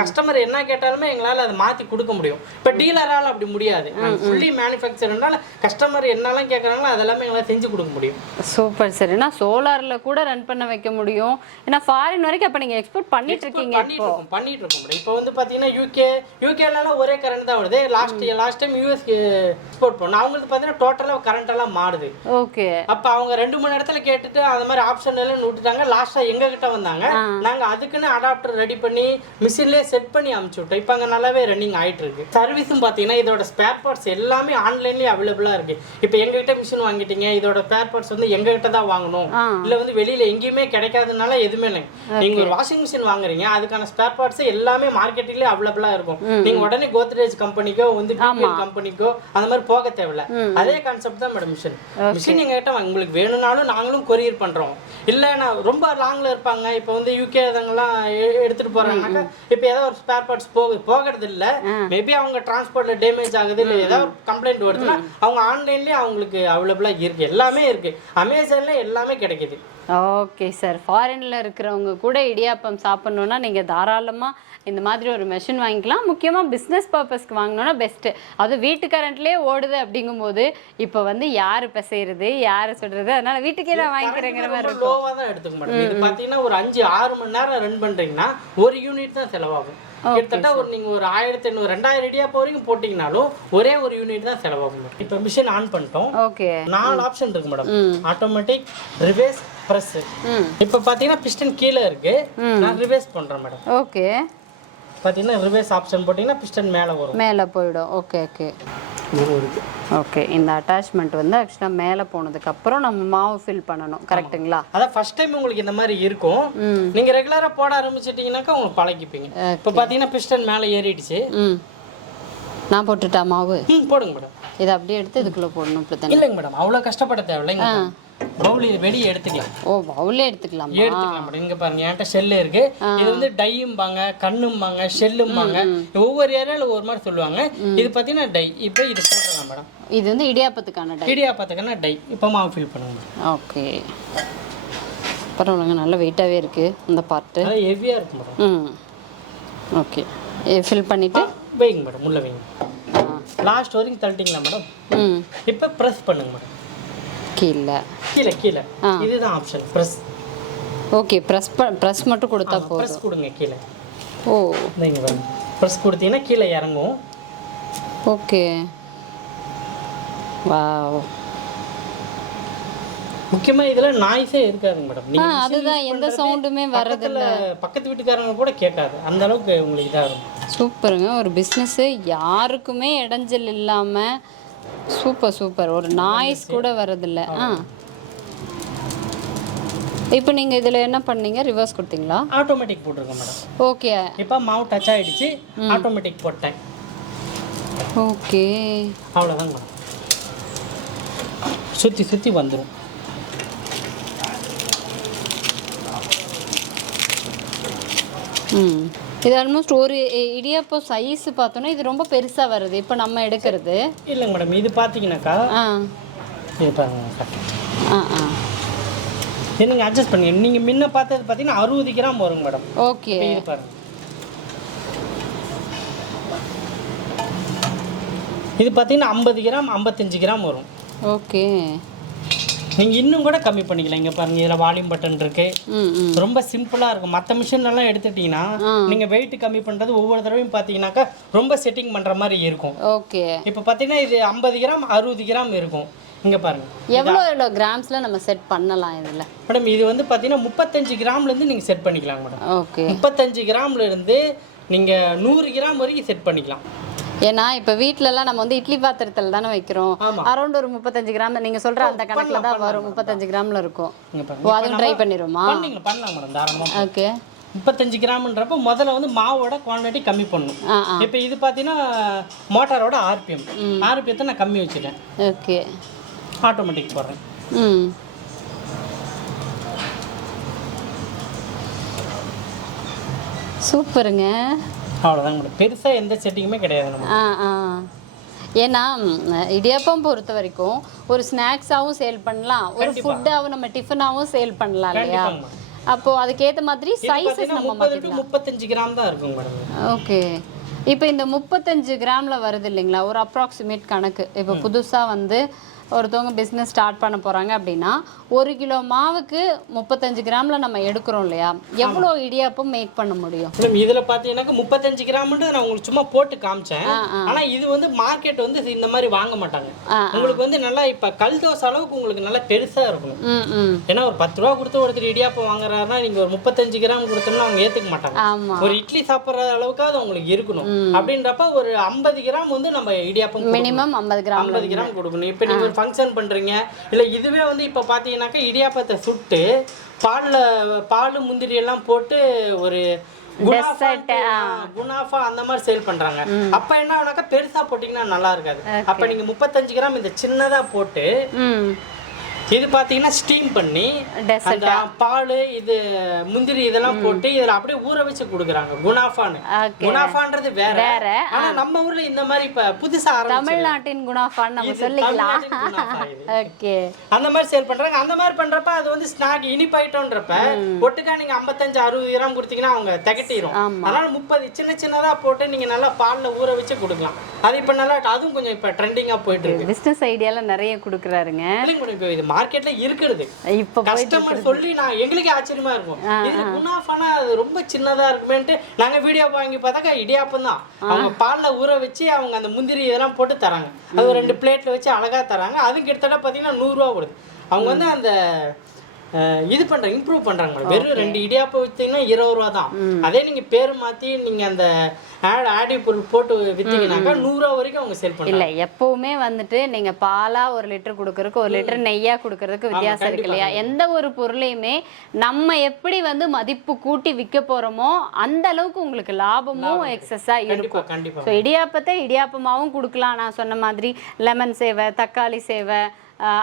கஸ்டமர் என்ன கேட்டாலுமே எங்களால அதை மாத்தி கொடுக்க முடியும். இப்ப டீலரால அப்படி முடியாது. ஃபுல்லி மேனுஃபேக்சர்னால கஸ்டமர் என்னெல்லாம் கேட்கறாங்களோ அதெல்லாமே எங்களால செஞ்சு கொடுக்க முடியும். Super sir. ஏன்னா சோலார்ல கூட ரன் பண்ண வைக்க முடியும். ஏன்னா ஃபாரின் வரைக்கும் அப்ப நீங்க எக்ஸ்போர்ட் பண்ணிட்டு இருக்கீங்க. பண்ணிட்டு இருக்கோம் மேடம். இப்போ வந்து பாத்தீங்கன்னா யூகேல ஒரே கரண்ட் தான் வருது. லாஸ்ட் டைம் யூஎஸ் எக்ஸ்போர்ட் பண்ணோம். அவங்களுக்கு பாத்தீங்கன்னா டோட்டலா கரண்ட் எல்லாம் மாறுது. ஓகே. அப்ப அவங்க 2-3 இடத்துல கேட்டுட்டு அந்த மாதிரி ஆப்ஷன் எல்லாம் விட்டுட்டாங்க. லாஸ்டா எங்க கிட்ட வந்தாங்க. நாங்க அதுக்குன்னு அடாப்டர் ரெடி பண்ணி மிஷின்லயே செட் பண்ணி அனுப்பிச்சு விட்டோம். இப்போ அங்க நல்லாவே ரன்னிங் ஆயிட்டு இருக்கு. சர்வீஸும் பாத்தீங்கன்னா இதோட ஸ்பேர் பார்ட்ஸ் எல்லாமே ஆன்லைன்லயே அவைலபிளா இருக்கு. இப்போ எங்க கிட்ட மிஷின் வாங்கிட்டீங்க, இதோட ஸ்பேர் பார்ட்ஸ் வந்து எங்க கிட்ட தான் வாங்கணும், இல்ல வந்து வெளியில எங்கேயுமே கிடைக்காதனால எதுவுமே இல்லை. நீங்க ஒரு வாஷிங் மிஷின் வாங்குறீங்க, அதுக்கான ஸ்பேர் பார்ட்ஸ் எல்லாமே மார்க்கெட்லயே அவைலபிளா இருக்கும். நீங்க உடனே கோத்ரேஜ் கம்பெனிக்கோ வந்து கம்பெனிக்கோ அந்த மாதிரி போக தேவையில்ல. அதே கான்செப்ட் தான் மேடம். மிஷின் எங்க கிட்ட உங்களுக்கு வேணும்னாலும் நாங்களும் கொரியர் பண்றோம். இல்ல நான் ரொம்ப லாங்ல இருப்பாங்க, இப்போ வந்து யூகே அதெல்லாம் எடுத்துட்டு போறாங்கன்னாக்கா இப்போ ஏதாவது ஒரு ஸ்பேர் பார்ட்ஸ் போகிறது இல்ல, மேபி அவங்க டிரான்ஸ்போர்ட்ல டேமேஜ் ஆகுது இல்லை ஏதாவது கம்ப்ளைண்ட் வருதுன்னா அவங்க ஆன்லைன்லயே அவங்களுக்கு அவைலபிளா இருக்கு. எல்லாமே இருக்கு. அமேசான்ல எல்லாமே கிடைக்குது. Okay sir. ஃபாரின்ல இருக்கிறவங்க கூட இடியாப்பம் சாப்பிடணும்னா நீங்க தாராளமா இந்த மாதிரி ஒரு மெஷின் வாங்கிக்கலாம். முக்கியமா பிஸ்னஸ் பர்பஸ்க்கு வாங்கினோன்னா பெஸ்ட்டு. அது வீட்டு கரண்ட்லேயே ஓடுது அப்படிங்கும்போது இப்போ வந்து யாரு பிசைறது யாரு சொல்றது, அதனால வீட்டுக்கே நான் வாங்கிக்கிறேங்கிற மாதிரி இருக்கும். லோவாக தான் எடுத்துக்க மாட்டேன். இது பார்த்தீங்கன்னா ஒரு 5-6 மணி நேரம் ரன் பண்றீங்கன்னா ஒரு யூனிட் தான் செலவாகும். கிட்டத்தட்ட ஒரு நீங்க ஒரு 1500-2000 இடியாப்பம் வரைக்கும் போட்டீங்கன்னாலும் ஒரே ஒரு யூனிட் தான் செலவாகும். இப்போ மிஷின் ஆன் பண்ணிட்டோம். ஓகே. 4 ஆப்ஷன் இருக்கு மேடம். Automatic, reverse, press. இப்போ பார்த்தீங்கன்னா பிஸ்டன் கீழே இருக்கு. நான் ரிவர்ஸ் பண்றேன் மேடம். ஓகே. பார்த்தீங்கன்னா ரிவர்ஸ் ஆப்ஷன் போட்டிங்கன்னா பிஸ்டன் மேலே வரும், மேலே போயிடும். Okay okay okay. இந்த அட்டாச்மெண்ட் வந்து ஆக்சுவலாக மேலே போனதுக்கு அப்புறம் நம்ம மாவு ஃபில் பண்ணணும். கரெக்ட்டுங்களா? அதான் ஃபர்ஸ்ட் டைம் உங்களுக்கு இந்த மாதிரி இருக்கும். நீங்க ரெகுலரா போட ஆரம்பிச்சிட்டீங்கன்னாக்கா உங்களுக்கு பழகிப்பீங்க. இப்போ பார்த்தீங்கன்னா பிஸ்டன் மேலே ஏறிடுச்சு. நான் போட்டுட்டா மாவு? போடுங்க மேடம். இதை அப்படியே எடுத்து இதுக்குள்ளே போடணும். இப்படி இல்லைங்க மேடம், அவ்வளோ கஷ்டப்பட தேவையில்லைங்க. பவுல் வெளியே எடுத்துக்கலாம். ஓ, பவுலே எடுத்துக்கலாம். எடுத்துக்கலாம் மேடம். இங்க பாருங்க என்கிட்ட ஷெல் இருக்கு. இது வந்து டையும்பாங்க, கண்ணும்பாங்க, ஷெல்லும்பாங்க. ஒவ்வொரு ஏரியால ஒரு மாதிரி சொல்லுவாங்க. இது பார்த்தீங்கன்னா டை. இப்போ இது போட்டுக்கலாம் மேடம். இது வந்து இடியாப்பத்துக்கான டை. இடியாப்பத்துக்கான டை. இப்போ மாவு ஃபில் பண்ணுங்க. ஓகே. பரவாயில்லைங்க, நல்ல வெயிட்டாகவே இருக்கு இந்த பார்ட்டு. அது ஹெவியா இருக்கும் மேடம். ஓகே. ஃபில் பண்ணிட்டு வைங்க மேடம். உள்ள வைங்க. லாஸ்ட் வரைக்கும் தள்ளிட்டீங்களா மேடம்? இப்போ ப்ரெஸ் பண்ணுங்க மேடம். கீழே கீழே கீழே இதுதான் ஆப்ஷன், பிரஸ். ஓகே. பிரஸ் மட்டும் கொடுத்தா போதும். பிரஸ் கொடுங்க கீழே. ஓ, நீங்க பாருங்க. பிரஸ் கொடுத்தீங்கன்னா கீழே இறங்கும். ஓகே. வாவ். முக்கியமா இதுல நாய்ஸே இருக்காதுங்க மேடம். நீங்க அதுதான், எந்த சவுண்டுமே வரது இல்ல. பக்கத்து வீட்டுக்காரங்க கூட கேட்காது. அந்த அளவுக்கு உங்களுக்கு இதா இருக்கும். சூப்பருங்க. ஒரு பிஸ்னஸ் யாருக்குமே இடைஞ்சல் இல்லாம சூப்பர் சூப்பர். ஒரு நாய்ஸ் கூட வரதில்லை. இப்போ நீங்க இதுல என்ன பண்ணீங்க? ரிவர்ஸ் கொடுத்தீங்களா? ஆட்டோமேட்டிக் போட்டுருக்கேன் மேடம். ஓகே. இப்போ மாவு டச் ஆயிடுச்சு. ஆட்டோமேட்டிக் போட்டேன். ஓகே. அவ்வளோதாங்க மேடம். சுற்றி சுற்றி வந்துடும். இது ஆல்மோஸ்ட் ஒரு இடியாப்பம் சைஸ் பார்த்தோன்னா இது ரொம்ப பெருசா வருது இப்போ நம்ம எடுக்கிறது. இல்லைங்க மேடம், இது பார்த்தீங்கன்னாக்கா இது பாருங்க. இது நீங்கள் அட்ஜஸ்ட் பண்ணி நீங்கள் முன்ன பார்த்தது பார்த்தீங்கன்னா 60 கிராம் வருங்க மேடம். ஓகே. இது பாருங்க. இது பார்த்தீங்கன்னா 50 கிராம் 55 கிராம் வரும். ஓகே. நீங்கள் இன்னும் கூட கம்மி பண்ணிக்கலாம். இங்கே பாருங்க, இதில் வால்யூம் பட்டன் இருக்கு. ரொம்ப சிம்பிளாக இருக்கும். மற்ற மிஷின் எல்லாம் எடுத்துட்டீங்கன்னா நீங்கள் வெயிட் கம்மி பண்ணுறது ஒவ்வொரு தடவையும் பார்த்தீங்கன்னாக்கா ரொம்ப செட்டிங் பண்ணுற மாதிரி இருக்கும். ஓகே. இப்போ பார்த்தீங்கன்னா இது 50 கிராம் 60 கிராம் இருக்கும். இங்கே பாருங்க எவ்வளோ கிராம்ஸில் நம்ம செட் பண்ணலாம் இதில் மேடம். இது வந்து பார்த்தீங்கன்னா 35 கிராம்லேருந்து நீங்கள் செட் பண்ணிக்கலாம் மேடம். ஓகே. 35 கிராம்லேருந்து நீங்கள் 100 கிராம் வரைக்கும் செட் பண்ணிக்கலாம். ஏன்னா இப்போ வீட்டிலலாம் நம்ம வந்து இட்லி பாத்திரத்தில் தானே வைக்கிறோம். அரௌண்ட் ஒரு 35 கிராம் நீங்கள் சொல்கிற அந்த கணக்கில் தான் வரும். 35 கிராமில் இருக்கும். ஓ, அதுவும் ட்ரை பண்ணிடுமா? பண்ணலாம் மேடம், தாராளமாக. ஓகே. 35 கிராம்ன்றப்ப முதல்ல வந்து மாவோட குவான்டிட்டி கம்மி பண்ணணும். இப்போ இது பார்த்தீங்கன்னா மோட்டாரோட ஆர்பிஎத்தை நான் கம்மி வச்சுட்டேன். ஓகே. ஆட்டோமேட்டிக் போடுறேன். சூப்பருங்க. அவ்வளோதாங்க மேடம். பெருசாக எந்த செட்டிங்குமே கிடையாது நம்ம. ஏன்னா இடியாப்பம் பொறுத்த வரைக்கும் ஒரு ஸ்நாக்ஸாகவும் சேல் பண்ணலாம், ஒரு ஃபுட்டாகவும் நம்ம டிஃபனாகவும் சேல் பண்ணலாம் இல்லையா? அப்போ அதுக்கேற்ற மாதிரி சைஸஸ் நம்ம 30 to 35 கிராம் தான் இருக்கும் மேடம். ஓகே. இப்போ இந்த 35 கிராமில் வருது இல்லைங்களா, ஒரு அப்ராக்சிமேட் கணக்கு. இப்போ புதுசாக வந்து ஒருத்தவங்க பிஸ்னஸ் ஸ்டார்ட் பண்ண போகிறாங்க அப்படின்னா 1 கிலோ மாவுக்கு 35 கிராமில் நம்ம எடுக்கிறோம் இல்லையா, எவ்வளோ இடியாப்பம் மேக் பண்ண முடியும்? மேடம் இதில் பார்த்தீங்கன்னாக்கா 35 கிராம்ன்றது நான் உங்களுக்கு சும்மா போட்டு காமிச்சேன். ஆனால் இது வந்து மார்க்கெட் வந்து இந்த மாதிரி வாங்க மாட்டாங்க. உங்களுக்கு வந்து நல்லா இப்போ கல் தோசை அளவுக்கு உங்களுக்கு நல்லா பெருசாக இருக்கணும். ஏன்னா ஒரு 10 ரூபா கொடுத்து ஒருத்தர் இடியாப்பம் வாங்குறாருன்னா நீங்கள் ஒரு 35 கிராம் கொடுத்தோம்னா அவங்க ஏற்றுக்க மாட்டாங்க. ஒரு இட்லி சாப்பிட்ற அளவுக்காவது உங்களுக்கு இருக்கணும். அப்படின்றப்ப ஒரு 50 கிராம் வந்து நம்ம இடியாப்பம் மினிமம் 50 கிராம் கொடுக்கணும். இப்போ நீங்கள் ஃபங்க்ஷன் பண்றீங்க இல்ல இதுவே வந்து இப்ப பாத்தீங்கன்னாக்கா இடியாப்பத்தை சுட்டு பால் முந்திரி எல்லாம் போட்டு ஒரு குனாஃபா அந்த மாதிரி சேல் பண்றாங்க. அப்ப என்ன ஆகுனாக்கா பெருசா போட்டீங்கன்னா நல்லா இருக்காது. அப்ப நீங்க 35 கிராம் இந்த சின்னதா போட்டு இது பாத்தீங்கன்னா ஸ்டீம் பண்ணி அந்த பால் இது முந்திரி இதெல்லாம் போட்டு இதுல அப்படியே ஊற வச்சு கொடுக்குறாங்க குனாஃபான்னு. குனாஃபான்றது வேற, ஆனா நம்ம ஊர்ல இந்த மாதிரி இப்ப புதுசா தமிழ்நாட்டின் குனாஃபான்னு நம்ம சொல்லிக்கலாம். ஓகே, அந்த மாதிரி சேல் பண்றாங்க. அந்த மாதிரி பண்றப்ப அது வந்து ஸ்நாக் இனிப்பாயிட்டோன்றப்ப ஒட்டுக்கா நீங்க 55-60 கிராம் கொடுத்தீங்கன்னா அவங்க திகட்டிரும். அதனால 30 சின்ன சின்னதா போட்டு நீங்க நல்லா பால்ல ஊற வச்சு கொடுக்கலாம். அது இப்ப நல்லா அதுவும் கொஞ்சம் இப்ப ட்ரெண்டிங்கா போயிட்டு இருக்கு. பிசினஸ் ஐடியால நிறைய கொடுக்குறாருங்க. இது மார்க்கெட்ல இருக்குது. இப்ப கஸ்டமர் சொல்லி நான் எங்களுக்கே ஆச்சரியமா இருக்கும். இது குனாஃபானா அது ரொம்ப சின்னதா இருக்குமேன்ட்டு நாங்க வீடியோ வாங்கி பார்த்தாக்கா இடியாப்பம் தான். அவங்க பால்ல ஊற வச்சு அவங்க அந்த முந்திரி இதெல்லாம் போட்டு தராங்க. அது 2 பிளேட்ல வச்சு அழகா தராங்க. அதுவும் கிட்டத்தட்ட பாத்தீங்கன்னா 100 ரூபா கொடுது. அவங்க வந்து அந்த இது பண்றாங்க, இம்ப்ரூவ் பண்றாங்க. வெறும் 2 இடியாப்பம் வித்தீங்கன்னா 20 ரூபா தான். அதே நீங்க பேர் மாத்தி நீங்க அந்த ஆடி பொருள் போட்டு வித்தீங்கன்னாக்கா 100 ரூபா வரைக்கும் அவங்க சேல் பண்றாங்க. இல்ல எப்பவுமே வந்துட்டு நீங்க பாலா 1 லிட்டர் கொடுக்கறதுக்கு 1 லிட்டர் நெய்யா கொடுக்கறதுக்கு வித்தியாசம் இருக்கு இல்லையா? எந்த ஒரு பொருளையுமே நம்ம எப்படி வந்து மதிப்பு கூட்டி விற்க போறோமோ அந்த அளவுக்கு உங்களுக்கு லாபமும் எக்ஸஸா இருக்கும். ஸோ இடியாப்பத்தை இடியாப்பமாவும் கொடுக்கலாம். நான் சொன்ன மாதிரி லெமன் சேவை, தக்காளி சேவை,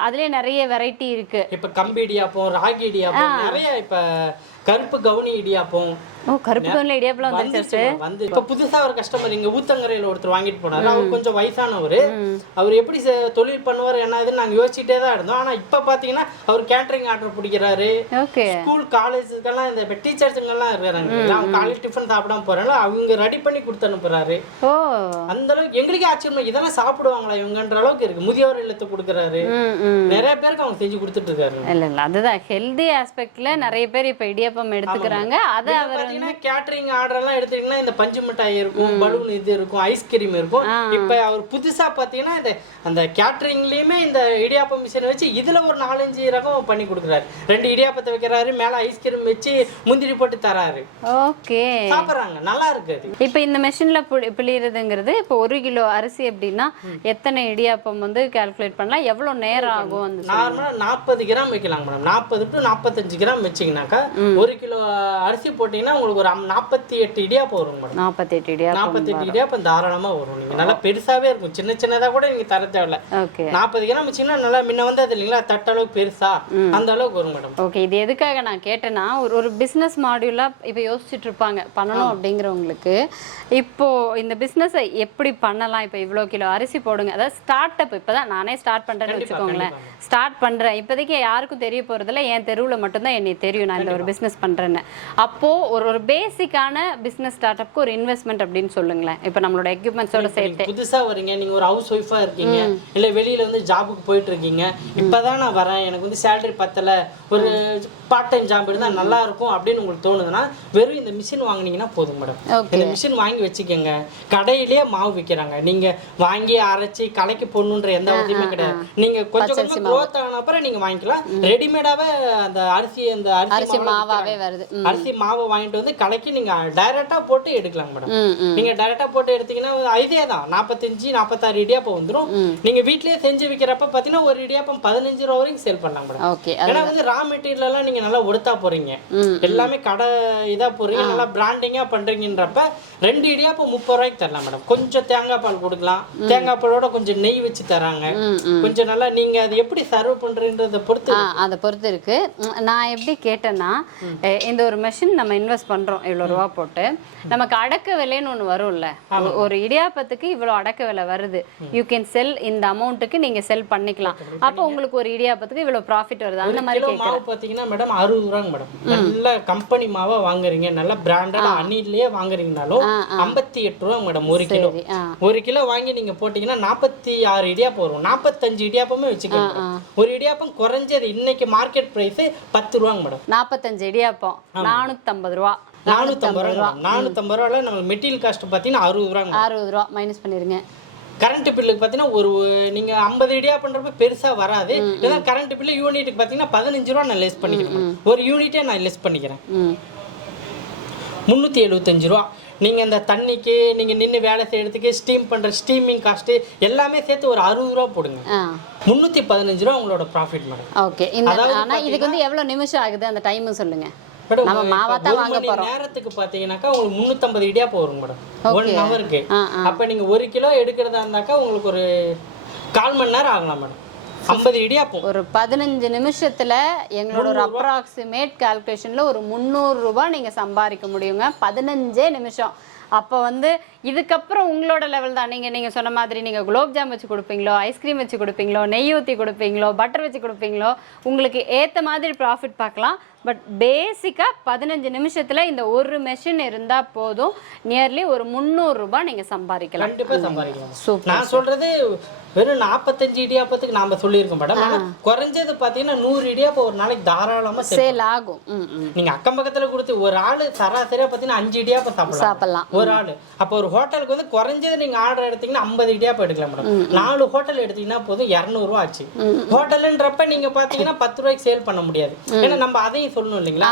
அதுலயே நிறைய வெரைட்டி இருக்கு. இப்ப கம்பி இடியாப்பம், ராகி இடியாப்பம், நிறைய இப்ப கருப்பு கவுனி இடியாப்பம். கருப்பு கவுனில இடியாப்பம் வந்துருச்சு. வந்து இப்ப புதுசா ஒரு கஸ்டமர் இங்க ஊத்தங்கரையில ஒருத்தர் வாங்கிட்டு போனாரு. அவர் கொஞ்சம் வயசானவர். அவர் எப்படி தொழில் பண்ணுவார் என்னதுன்னு நாங்க யோசிச்சுட்டே தான் இருந்தோம். ஆனா இப்ப பாத்தீங்கன்னா அவர் கேட்டரிங் ஆர்டர் பிடிக்கிறாரு. ஸ்கூல் காலேஜுக்கெல்லாம் இந்த டீச்சர்ஸுங்கெல்லாம் இருக்காங்க. அவங்க காலையில் டிஃபன் சாப்பிடாம போறாங்க, அவங்க ரெடி பண்ணி கொடுத்து அனுப்புறாரு. அந்த அளவுக்கு எங்களுக்கே ஆச்சரியமா இதெல்லாம் சாப்பிடுவாங்களா இவங்கன்ற அளவுக்கு இருக்கு. முதியோர் இல்லத்தை கொடுக்குறாரு. நிறைய பேருக்கு அவங்க செஞ்சு கொடுத்துட்டு இருக்காரு. இல்ல இல்ல அதுதான் ஹெல்தி ஆஸ்பெக்ட்ல நிறைய பேர் இப்ப இடியாப்பம் எடுத்துக்கிறாங்க. அத அவர் கேட்டரிங் ஆர்டர் எல்லாம் எடுத்தீங்கன்னா இந்த பஞ்சு மிட்டாய் இருக்கும், பலூன் இது இருக்கும், ஐஸ்கிரீம் இருக்கும். இப்ப அவர் புதுசா பாத்தீங்கன்னா இந்த அந்த கேட்டரிங்லயுமே இந்த இடியாப்பம் மிஷின் வச்சு இதுல ஒரு 4-5 ரகம் பண்ணி கொடுக்குறாரு. 2 இடியாப்பத்தை வைக்கிறாரு, மேல ஐஸ்கிரீம் வச்சு முந்திரி போட்டு தராரு. ஓகே, சாப்பிடுறாங்க, நல்லா இருக்கு. இப்ப இந்த மெஷின்ல பிழிறதுங்கிறது இப்ப 1 கிலோ அரிசி அப்படின்னா எத்தனை இடியாப்பம் வந்து கால்குலேட் பண்ணலாம், எவ்வளவு நேரம் ஆகும்? நார்மலா 40 கிராம் வைக்கலாம் மேடம். 40 to 45 கிராம் வச்சீங்கன்னாக்கா 1 கிலோ அரிசி போட்டீங்கன்னா உங்களுக்கு ஒரு 48 இடியாப்பம் வரும் மேடம். 48 இடியாப்பம் தாராளமா வரும். நீங்க நல்லா பெருசாவே இருக்கும். சின்ன சின்னதா கூட நீங்க தர தேவையில்ல. 40 கிராம் வச்சீங்கன்னா நல்லா முன்ன வந்து அது இல்லைங்களா தட்டளவுக்கு பெருசா அந்த அளவுக்கு வரும் மேடம். ஓகே, இது எதுக்காக நான் கேட்டேன்னா ஒரு பிசினஸ் மாடியூலா இப்ப யோசிச்சுட்டு இருப்பாங்க பண்ணணும் அப்படிங்கிறவங்களுக்கு இப்போ இந்த பிசினஸ் எப்படி பண்ணலாம், இப்போ இவ்வளோ கிலோ அரிசி போடுங்க, அதாவது ஸ்டார்ட் அப் இப்பதான் நானே ஸ்டார்ட் பண்றேன்னு வச்சுக்கோங்களேன். ஸ்டார்ட் பண்றேன், இப்போதைக்கு யாருக்கும் தெரிய போறதில்ல, என் தெருவில் மட்டும்தான் என்னை தெரியும் நான் இந்த ஒரு பிசினஸ் பண்றேன்னு. அப்போ ஒரு பேசிக்கான பிசினஸ் ஸ்டார்ட் அப்க்கு ஒரு இன்வெஸ்ட்மெண்ட் அப்படின்னு சொல்லுங்களேன். இப்போ நம்மளோட எக்யூப்மெண்ட்ஸோட சேர்த்து புதுசா வரீங்க, நீங்க ஒரு ஹவுஸ் ஒய்ஃபா இருக்கீங்க, இல்ல வெளியில வந்து ஜாபுக்கு போயிட்டு இருக்கீங்க, இப்பதான் நான் வரேன், எனக்கு வந்து சேலரி பத்தல, ஒரு பார்ட் டைம் ஜாப் இருந்தா நல்லா இருக்கும் அப்படின்னு உங்களுக்கு தோணுதுன்னா வெறும் இந்த மிஷின் வாங்கினீங்கன்னா போதும் மேடம். இந்த மிஷின் வாங்கி வச்சுக்கோங்க. கடையிலேயே மாவு விற்கிறாங்க. நீங்க வாங்கி அரைச்சி கலைக்கு போடணுன்ற எந்த அவசியமே கிடையாது. நீங்க கொஞ்சம் கொஞ்சம் க்ரோத் ஆன அப்புறம் நீங்க வாங்கிக்கலாம். ரெடிமேடாவே அந்த அரிசி மாவாவே வருது. அரிசி மாவை வாங்கிட்டு வந்து கலைக்கு நீங்க டைரக்டா போட்டு எடுக்கலாம் மேடம். நீங்க டைரக்டா போட்டு எடுத்தீங்கன்னா இதே தான் 45-46 இடியாப்பம் வந்துடும். நீங்க வீட்லயே செஞ்சு விற்கிறப்ப பாத்தீங்கன்னா ஒரு இடியாப்பம் 15 ரூபா வரைக்கும் சேல் பண்ணலாம் மேடம். ஏன்னா வந்து ரா மெட்டீரியல் எல்லாம் நீங்க நல்லா ஒடுத்தா போறீங்க, எல்லாமே கடை இதா போறீங்க, நல்லா பிராண்டிங்கா பண்றீங்கன்றப்ப 2 இடியாப்பம் 30 ரூபாய்க்கு தரலாம் மேடம். கொஞ்சம் தேங்காய் பால் கொடுக்கலாம், தேங்காய் பாலோட கொஞ்சம் நெய் வச்சு தராங்க. கொஞ்சம் நல்லா நீங்க அதை எப்படி சர்வ் பண்றீன்றத பொறுத்து அதை பொறுத்து இருக்கு. நான் எப்படி கேட்டேன்னா இந்த ஒரு மெஷின் நம்ம இன்வெஸ்ட் பண்றோம் இவ்வளவு ரூபா போட்டு, நமக்கு அடக்க விலைன்னு ஒண்ணு வரும்ல, ஒரு இடியாப்பத்துக்கு இவ்வளவு அடக்க விலை வருது, யூ கேன் செல் இந்த அமௌண்ட்டுக்கு நீங்க செல் பண்ணிக்கலாம். அப்போ உங்களுக்கு ஒரு இடியாப்பத்துக்கு இவ்வளவு ப்ராஃபிட் வருது. அந்த மாதிரி மாவு பாத்தீங்கன்னா மேடம் 60 ரூபாங்க மேடம். நல்ல கம்பெனி மாவா வாங்குறீங்க, நல்ல பிராண்டட் அணிலே வாங்குறீங்கனாலும் 58 ரூபா மேடம் ஒரு கிலோ. ஒரு கிலோ வாங்கி நீங்க போட்டீங்கன்னா 46 இடியாப்பம் வரும். 45 இடியாப்பமே வச்சுக்கோங்க. ஒரு இடியாப்பம் குறைஞ்சது இன்னைக்கு மார்க்கெட் பிரைஸ் 10 ரூபாங்க மேடம். 45 இடியாப்பம் 450 ரூபா. 450 ரூபா. 450 ரூபால நம்ம மெட்டீரியல் காஸ்ட் பாத்தீங்கன்னா 60 ரூபாங்க. 60 ரூபா மைனஸ் பண்ணிருங்க. கரண்ட் பில்லுக்கு பார்த்தீங்கன்னா ஒரு நீங்கள் 50 இடியா பண்ணுறப்ப பெருசாக வராது. ஏன்னா கரண்ட் பில்லு யூனிட்டுக்கு பார்த்தீங்கன்னா 15 ரூபா நான் லெஸ் பண்ணிக்கிறேன். ஒரு யூனிட்டே நான் லெஸ் பண்ணிக்கிறேன். 375 ரூபா. நீங்கள் இந்த தண்ணிக்கு நீங்கள் நின்று வேலை செய்யறதுக்கு ஸ்டீம் பண்ணுற ஸ்டீமிங் காஸ்ட்டு எல்லாமே சேர்த்து ஒரு 60 ரூபா போடுங்க. 315 ரூபா உங்களோட ப்ராஃபிட் மேடம். ஓகே. ஆனால் இதுக்கு வந்து எவ்வளோ நிமிஷம் ஆகுது அந்த டைமும் சொல்லுங்க. நம்ம மாவாத்தா வாங்க போறோம். நேரத்துக்கு பாத்தீங்கன்னாக்கா உங்களுக்கு 350 இடியாப்பம் வரும் மேடம் 1 ஹவருக்கு. அப்ப நீங்க 1 கிலோ எடுக்கிறதா இருந்தாக்கா உங்களுக்கு ஒரு 1/4 மணி நேரம் ஆகலாம் மேடம். 50 இடியாப்பம் ஒரு 15 நிமிஷத்துல எங்களோட ஒரு அப்ராக்சிமேட் கால்குலேஷன்ல ஒரு 300 ரூபாய் நீங்க சம்பாதிக்க முடியுங்க. 15 நிமிஷம். அப்போ வந்து இதுக்கப்புறம் உங்களோட லெவல் தான். நீங்கள் சொன்ன மாதிரி நீங்கள் குலோப் ஜாம் வச்சு கொடுப்பீங்களோ, ஐஸ்கிரீம் வச்சு கொடுப்பீங்களோ, நெய் ஊற்றி கொடுப்பீங்களோ, பட்டர் வச்சு கொடுப்பீங்களோ, உங்களுக்கு ஏற்ற மாதிரி ப்ராஃபிட் பார்க்கலாம். பட் பேசிக்காக 15 நிமிஷத்தில் இந்த ஒரு மெஷின் இருந்தால் போதும், நியர்லி ஒரு 300 ரூபாய் நீங்கள் சம்பாதிக்கலாம். கண்டிப்பாக சம்பாதிக்கலாம். சூப்பர். நான் சொல்கிறது வெறும் 45 இடியாப்பத்துக்கு நாம் சொல்லியிருக்கோம் மேடம். ஆனால் குறைஞ்சது பார்த்தீங்கன்னா 100 இடியாப்பம் ஒரு நாளைக்கு தாராளமாக சேல் ஆகும். நீங்கள் அக்கம் பக்கத்தில் கொடுத்து ஒரு ஆள் சராசரியாக பார்த்தீங்கன்னா 5 இடியாப்பம் சாப்பிடலாம் ஒரு ஆள். அப்போ ஒரு ஹோட்டலுக்கு வந்து குறைஞ்சது நீங்கள் ஆர்டர் எடுத்தீங்கன்னா 50 இடியாப்பம் எடுக்கலாம் மேடம். 4 ஹோட்டல் எடுத்தீங்கன்னா போதும் 200 ரூபா ஆச்சு. ஹோட்டலுன்றப்ப நீங்கள் பார்த்தீங்கன்னா 10 ரூபாய்க்கு சேல் பண்ண முடியாது. ஏன்னா நம்ம அதையும் சொல்லணும் இல்லைங்களா?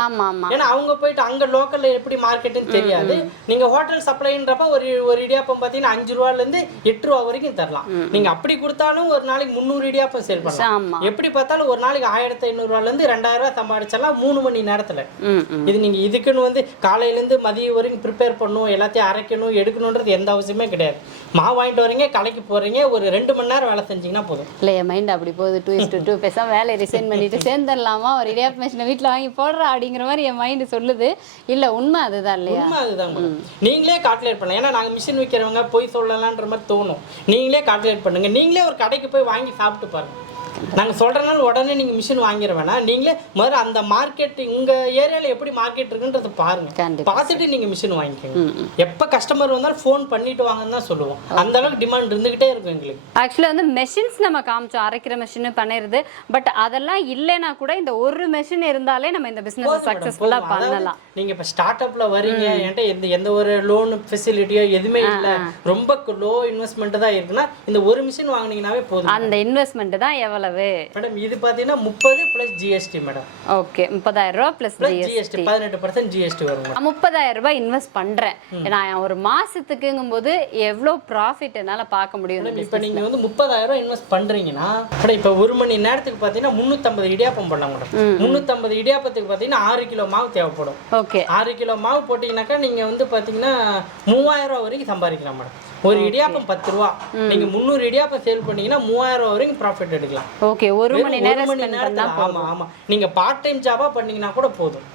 ஏன்னா அவங்க போயிட்டு அங்கே லோக்கலில் எப்படி மார்க்கெட்டுன்னு தெரியாது. நீங்கள் ஹோட்டல் சப்ளைன்றப்ப ஒரு இடியாப்பம் பார்த்தீங்கன்னா 5 ரூபாலேருந்து 8 ரூபா வரைக்கும் தரலாம். நீங்கள் அப்படி கொடுத்தாலும் ஒரு நாளைக்கு 300 இடியாப்பம் சேல் பண்ணலாம். எப்படி பார்த்தாலும் ஒரு நாளைக்கு 1500 ரூபாலேருந்து 2000 ரூபாய் சம்பாதிச்சலாம் 3 மணி நேரத்தில். இது நீங்க இதுக்குன்னு வந்து காலையிலேருந்து மதியம் வரைக்கும் ப்ரிப்பேர் பண்ணணும், எல்லாத்தையும் அரைக்கணும், எடுக்கணுன்றது எந்த அவசியமே கிடையாது. மாவு வாங்கிட்டு வரீங்க, கலைக்கு போறீங்க, ஒரு 2 மணி நேரம் வேலை செஞ்சீங்கன்னா போதும். இல்லை என் மைண்ட் அப்படி போகுது. 2:2 பேசாம வேலையை ரிசைன் பண்ணிட்டு சேர்ந்துடலாமா, ஒரு இடியாப்ப மிஷினை வீட்டில் வாங்கி போடுறா அப்படிங்கிற மாதிரி என் மைண்டு சொல்லுது. இல்லை உண்மை அதுதான் இல்லையா? உண்மை அதுதான். நீங்களே கால்குலேட் பண்ணலாம். ஏன்னா நாங்கள் மிஷின் விற்கிறவங்க போய் சொல்லலான்ற மாதிரி தோணும். நீங்களே கால்குலேட் பண்ணுங்க. நீங்களே ஒரு கடைக்கு போய் வாங்கி சாப்பிட்டு பாருங்க. நாங்கள் சொல்கிறனால உடனே நீங்கள் மிஷின் வாங்கிட வேணாம். நீங்களே முதல்ல அந்த மார்க்கெட் உங்கள் ஏரியாவில் எப்படி மார்க்கெட் இருக்குன்றது பாருங்கள். பார்த்துட்டு நீங்கள் மிஷின் வாங்கிக்கோங்க. எப்போ கஸ்டமர் வந்தாலும் ஃபோன் பண்ணிட்டு வாங்கன்னு தான் சொல்லுவோம். அந்த அளவுக்கு டிமாண்ட் இருந்துகிட்டே இருக்கும் எங்களுக்கு. ஆக்சுவலாக வந்து மெஷின்ஸ் நம்ம காமிச்சோம், அரைக்கிற மிஷின் பண்ணிடுது. பட் அதெல்லாம் இல்லைன்னா கூட இந்த ஒரு மிஷின் இருந்தாலே நம்ம இந்த பிஸ்னஸ் சக்ஸஸ்ஃபுல்லாக பண்ணலாம். நீங்கள் இப்போ ஸ்டார்ட் அப்பில் வரீங்க, என்கிட்ட எந்த ஒரு லோன் ஃபெசிலிட்டியோ எதுவுமே இல்லை, ரொம்ப லோ இன்வெஸ்ட்மெண்ட் தான் இருக்குன்னா இந்த ஒரு மிஷின் வாங்கினீங்கன்னாவே போதும். அந்த இன்வெஸ்ட்மெண்ட் தான் எவ்வளவு மேடம்? இது பார்த்தீங்கன்னா 30 + GST மேடம். ஓகே, 30,000 ரூபாய் + GST 18% GST வரும். 30,000 ரூபாய் இன்வெஸ்ட் பண்றேன் நான் ஒரு மாசத்துக்குங்கும்போது எவ்வளவு ப்ராஃபிட் என்னால பார்க்க முடியும்? இப்போ நீங்க வந்து 30,000 ரூபாய் இன்வெஸ்ட் பண்றீங்கன்னா இப்போ 1 மணி நேரத்துக்கு பார்த்தீங்கன்னா 350 இடியாப்பம் பண்ணலாம் மேடம். 350 இடியாப்பத்துக்கு பார்த்தீங்கன்னா 6 கிலோ மாவு தேவைப்படும். ஓகே, 6 கிலோ மாவு போட்டீங்கன்னாக்கா நீங்க வந்து பார்த்தீங்கன்னா 3000 ரூபாய் வரைக்கும் சம்பாதிக்கலாம் மேடம். ஒரு இடியாப்பம் 10 ரூபா, நீங்க 300 இடியாப்பம் சேல் பண்ணீங்கன்னா 3000 ரூபாய் வரைக்கும் ப்ராஃபிட் எடுக்கலாம். ஓகே, 1 மணி நேரத்துல. ஆமா ஆமா, நீங்க பார்ட் டைம் ஜாபா பண்ணீங்கன்னா கூட போதும்.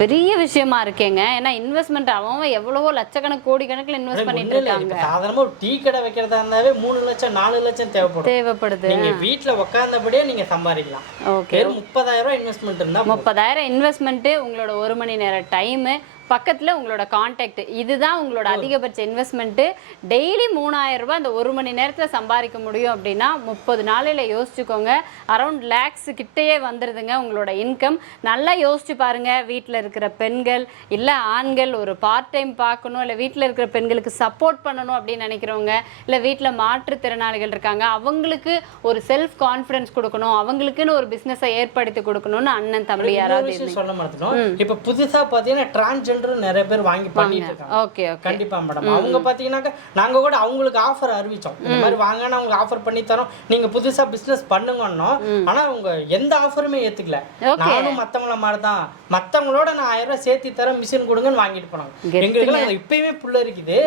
பெரிய விஷயமா இருக்கேங்க. ஏன்னா இன்வெஸ்ட்மெண்ட் அவங்க எவ்வளவோ லட்சக்கணக்கு கோடி கணக்குல இன்வெஸ்ட் பண்ணிட்டு இருக்காங்க. சாதாரணமா ஒரு டீ கடை வைக்கிறதா இருந்தாவே 3 லட்சம் 4 லட்சம் தேவைப்படுது. நீங்க வீட்டுல உட்கார்ந்தபடியே நீங்க சம்பாதிக்கலாம். ஓகே, 30,000 ரூபாய் இன்வெஸ்ட்மெண்ட் இருந்தா 30,000 இன்வெஸ்ட்மெண்ட், உங்களோட 1 மணி நேரம் டைம், பக்கத்தில் உங்களோட கான்டாக்ட், இதுதான் உங்களோட அதிகபட்ச இன்வெஸ்ட்மெண்ட்டு. டெய்லி 3000 ரூபாய் அந்த 1 மணி நேரத்தில் சம்பாதிக்க முடியும் அப்படின்னா 30 நாளில் யோசிச்சுக்கோங்க, அரௌண்ட் லேக்ஸ் கிட்டேயே வந்துடுதுங்க உங்களோட இன்கம். நல்லா யோசிச்சு பாருங்க. வீட்டில் இருக்கிற பெண்கள் இல்லை ஆண்கள் ஒரு பார்ட் டைம் பார்க்கணும், இல்லை வீட்டில் இருக்கிற பெண்களுக்கு சப்போர்ட் பண்ணணும் அப்படின்னு நினைக்கிறவங்க, இல்லை வீட்டில் மாற்றுத்திறனாளிகள் இருக்காங்க, அவங்களுக்கு ஒரு செல்ஃப் கான்ஃபிடன்ஸ் கொடுக்கணும், அவங்களுக்குன்னு ஒரு பிஸ்னஸை ஏற்படுத்தி கொடுக்கணும்னு அண்ணன் தம்பி யாராவது சொல்ல மாட்டோம். இப்போ புதுசாக பார்த்தீங்கன்னா டிரான்ஸ்ஜெண்டர் சிலிண்டரும் நிறைய பேர் வாங்கி பண்ணிட்டு இருக்காங்க. ஓகே ஓகே கண்டிப்பா மேடம். அவங்க பாத்தீங்கன்னாக்கா நாங்க கூட அவங்களுக்கு ஆஃபர் அறிவிச்சோம், இந்த மாதிரி வாங்கினா அவங்களுக்கு ஆஃபர் பண்ணி தரோம், நீங்க புதுசா பிசினஸ் பண்ணுங்கன்னோ. ஆனா அவங்க எந்த ஆஃபருமே ஏத்துக்கல. நானும் மத்தவங்கள மாதிரி தான், மத்தவங்களோட நான் 1000 ரூபாய் சேர்த்தி தரேன் மிஷின் கொடுங்கன்னு வாங்கிட்டு போனாங்க. எங்களுக்கு இப்பயுமே புள்ள இருக்குது.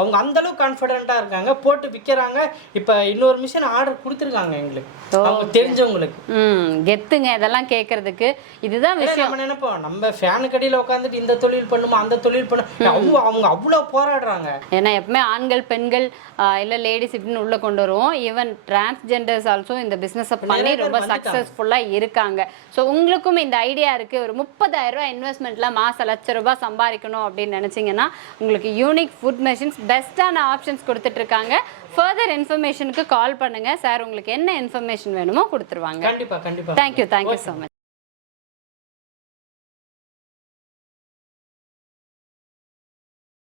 அவங்க அந்த அளவுக்கு கான்ஃபிடென்ட்டா இருக்காங்க, போட்டு விற்கிறாங்க. இப்ப இன்னொரு மிஷின் ஆர்டர் கொடுத்துருக்காங்க எங்களுக்கு, அவங்க தெரிஞ்சவங்களுக்கு. கெத்துங்க இதெல்லாம் கேட்கறதுக்கு. இதுதான் விஷயம். நம்ம நினைப்போம் நம்ம ஃபேனு கடியில உட்காந்துட்டு இந்த தொழில் பண்ணுமா அந்த தொழில் பண்ணும், அவங்க அவ்வளவு போராடுறாங்க. ஏன்னா எப்பவுமே ஆண்கள் பெண்கள் இல்ல லேடிஸ் இப்படின்னு உள்ள கொண்டு வருவோம். ஈவன் டிரான்ஸ்ஜெண்டர்ஸ் ஆல்சோ இந்த பிசினஸ் பண்ணி ரொம்ப சக்சஸ்ஃபுல்லா இருக்காங்க. ஸோ உங்களுக்கும் இந்த ஐடியா இருக்கு, ஒரு 30,000 ரூபாய் இன்வெஸ்ட்மெண்ட்ல மாசம் 1,00,000 ரூபாய் சம்பாதிக்கணும் அப்படின்னு நினைச்சீங்கன்னா உங்களுக்கு யூனிக் ஃபுட் மெஷின்ஸ் பெஸ்டான ஆப்ஷன்ஸ் கொடுத்துட்டு இருக்காங்க. ஃபர்தர் இன்ஃபர்மேஷனுக்கு கால் பண்ணுங்க. சார் உங்களுக்கு என்ன இன்ஃபர்மேஷன் வேணுமோ கொடுத்துருவாங்க. கண்டிப்பா கண்டிப்பா. Thank you so much.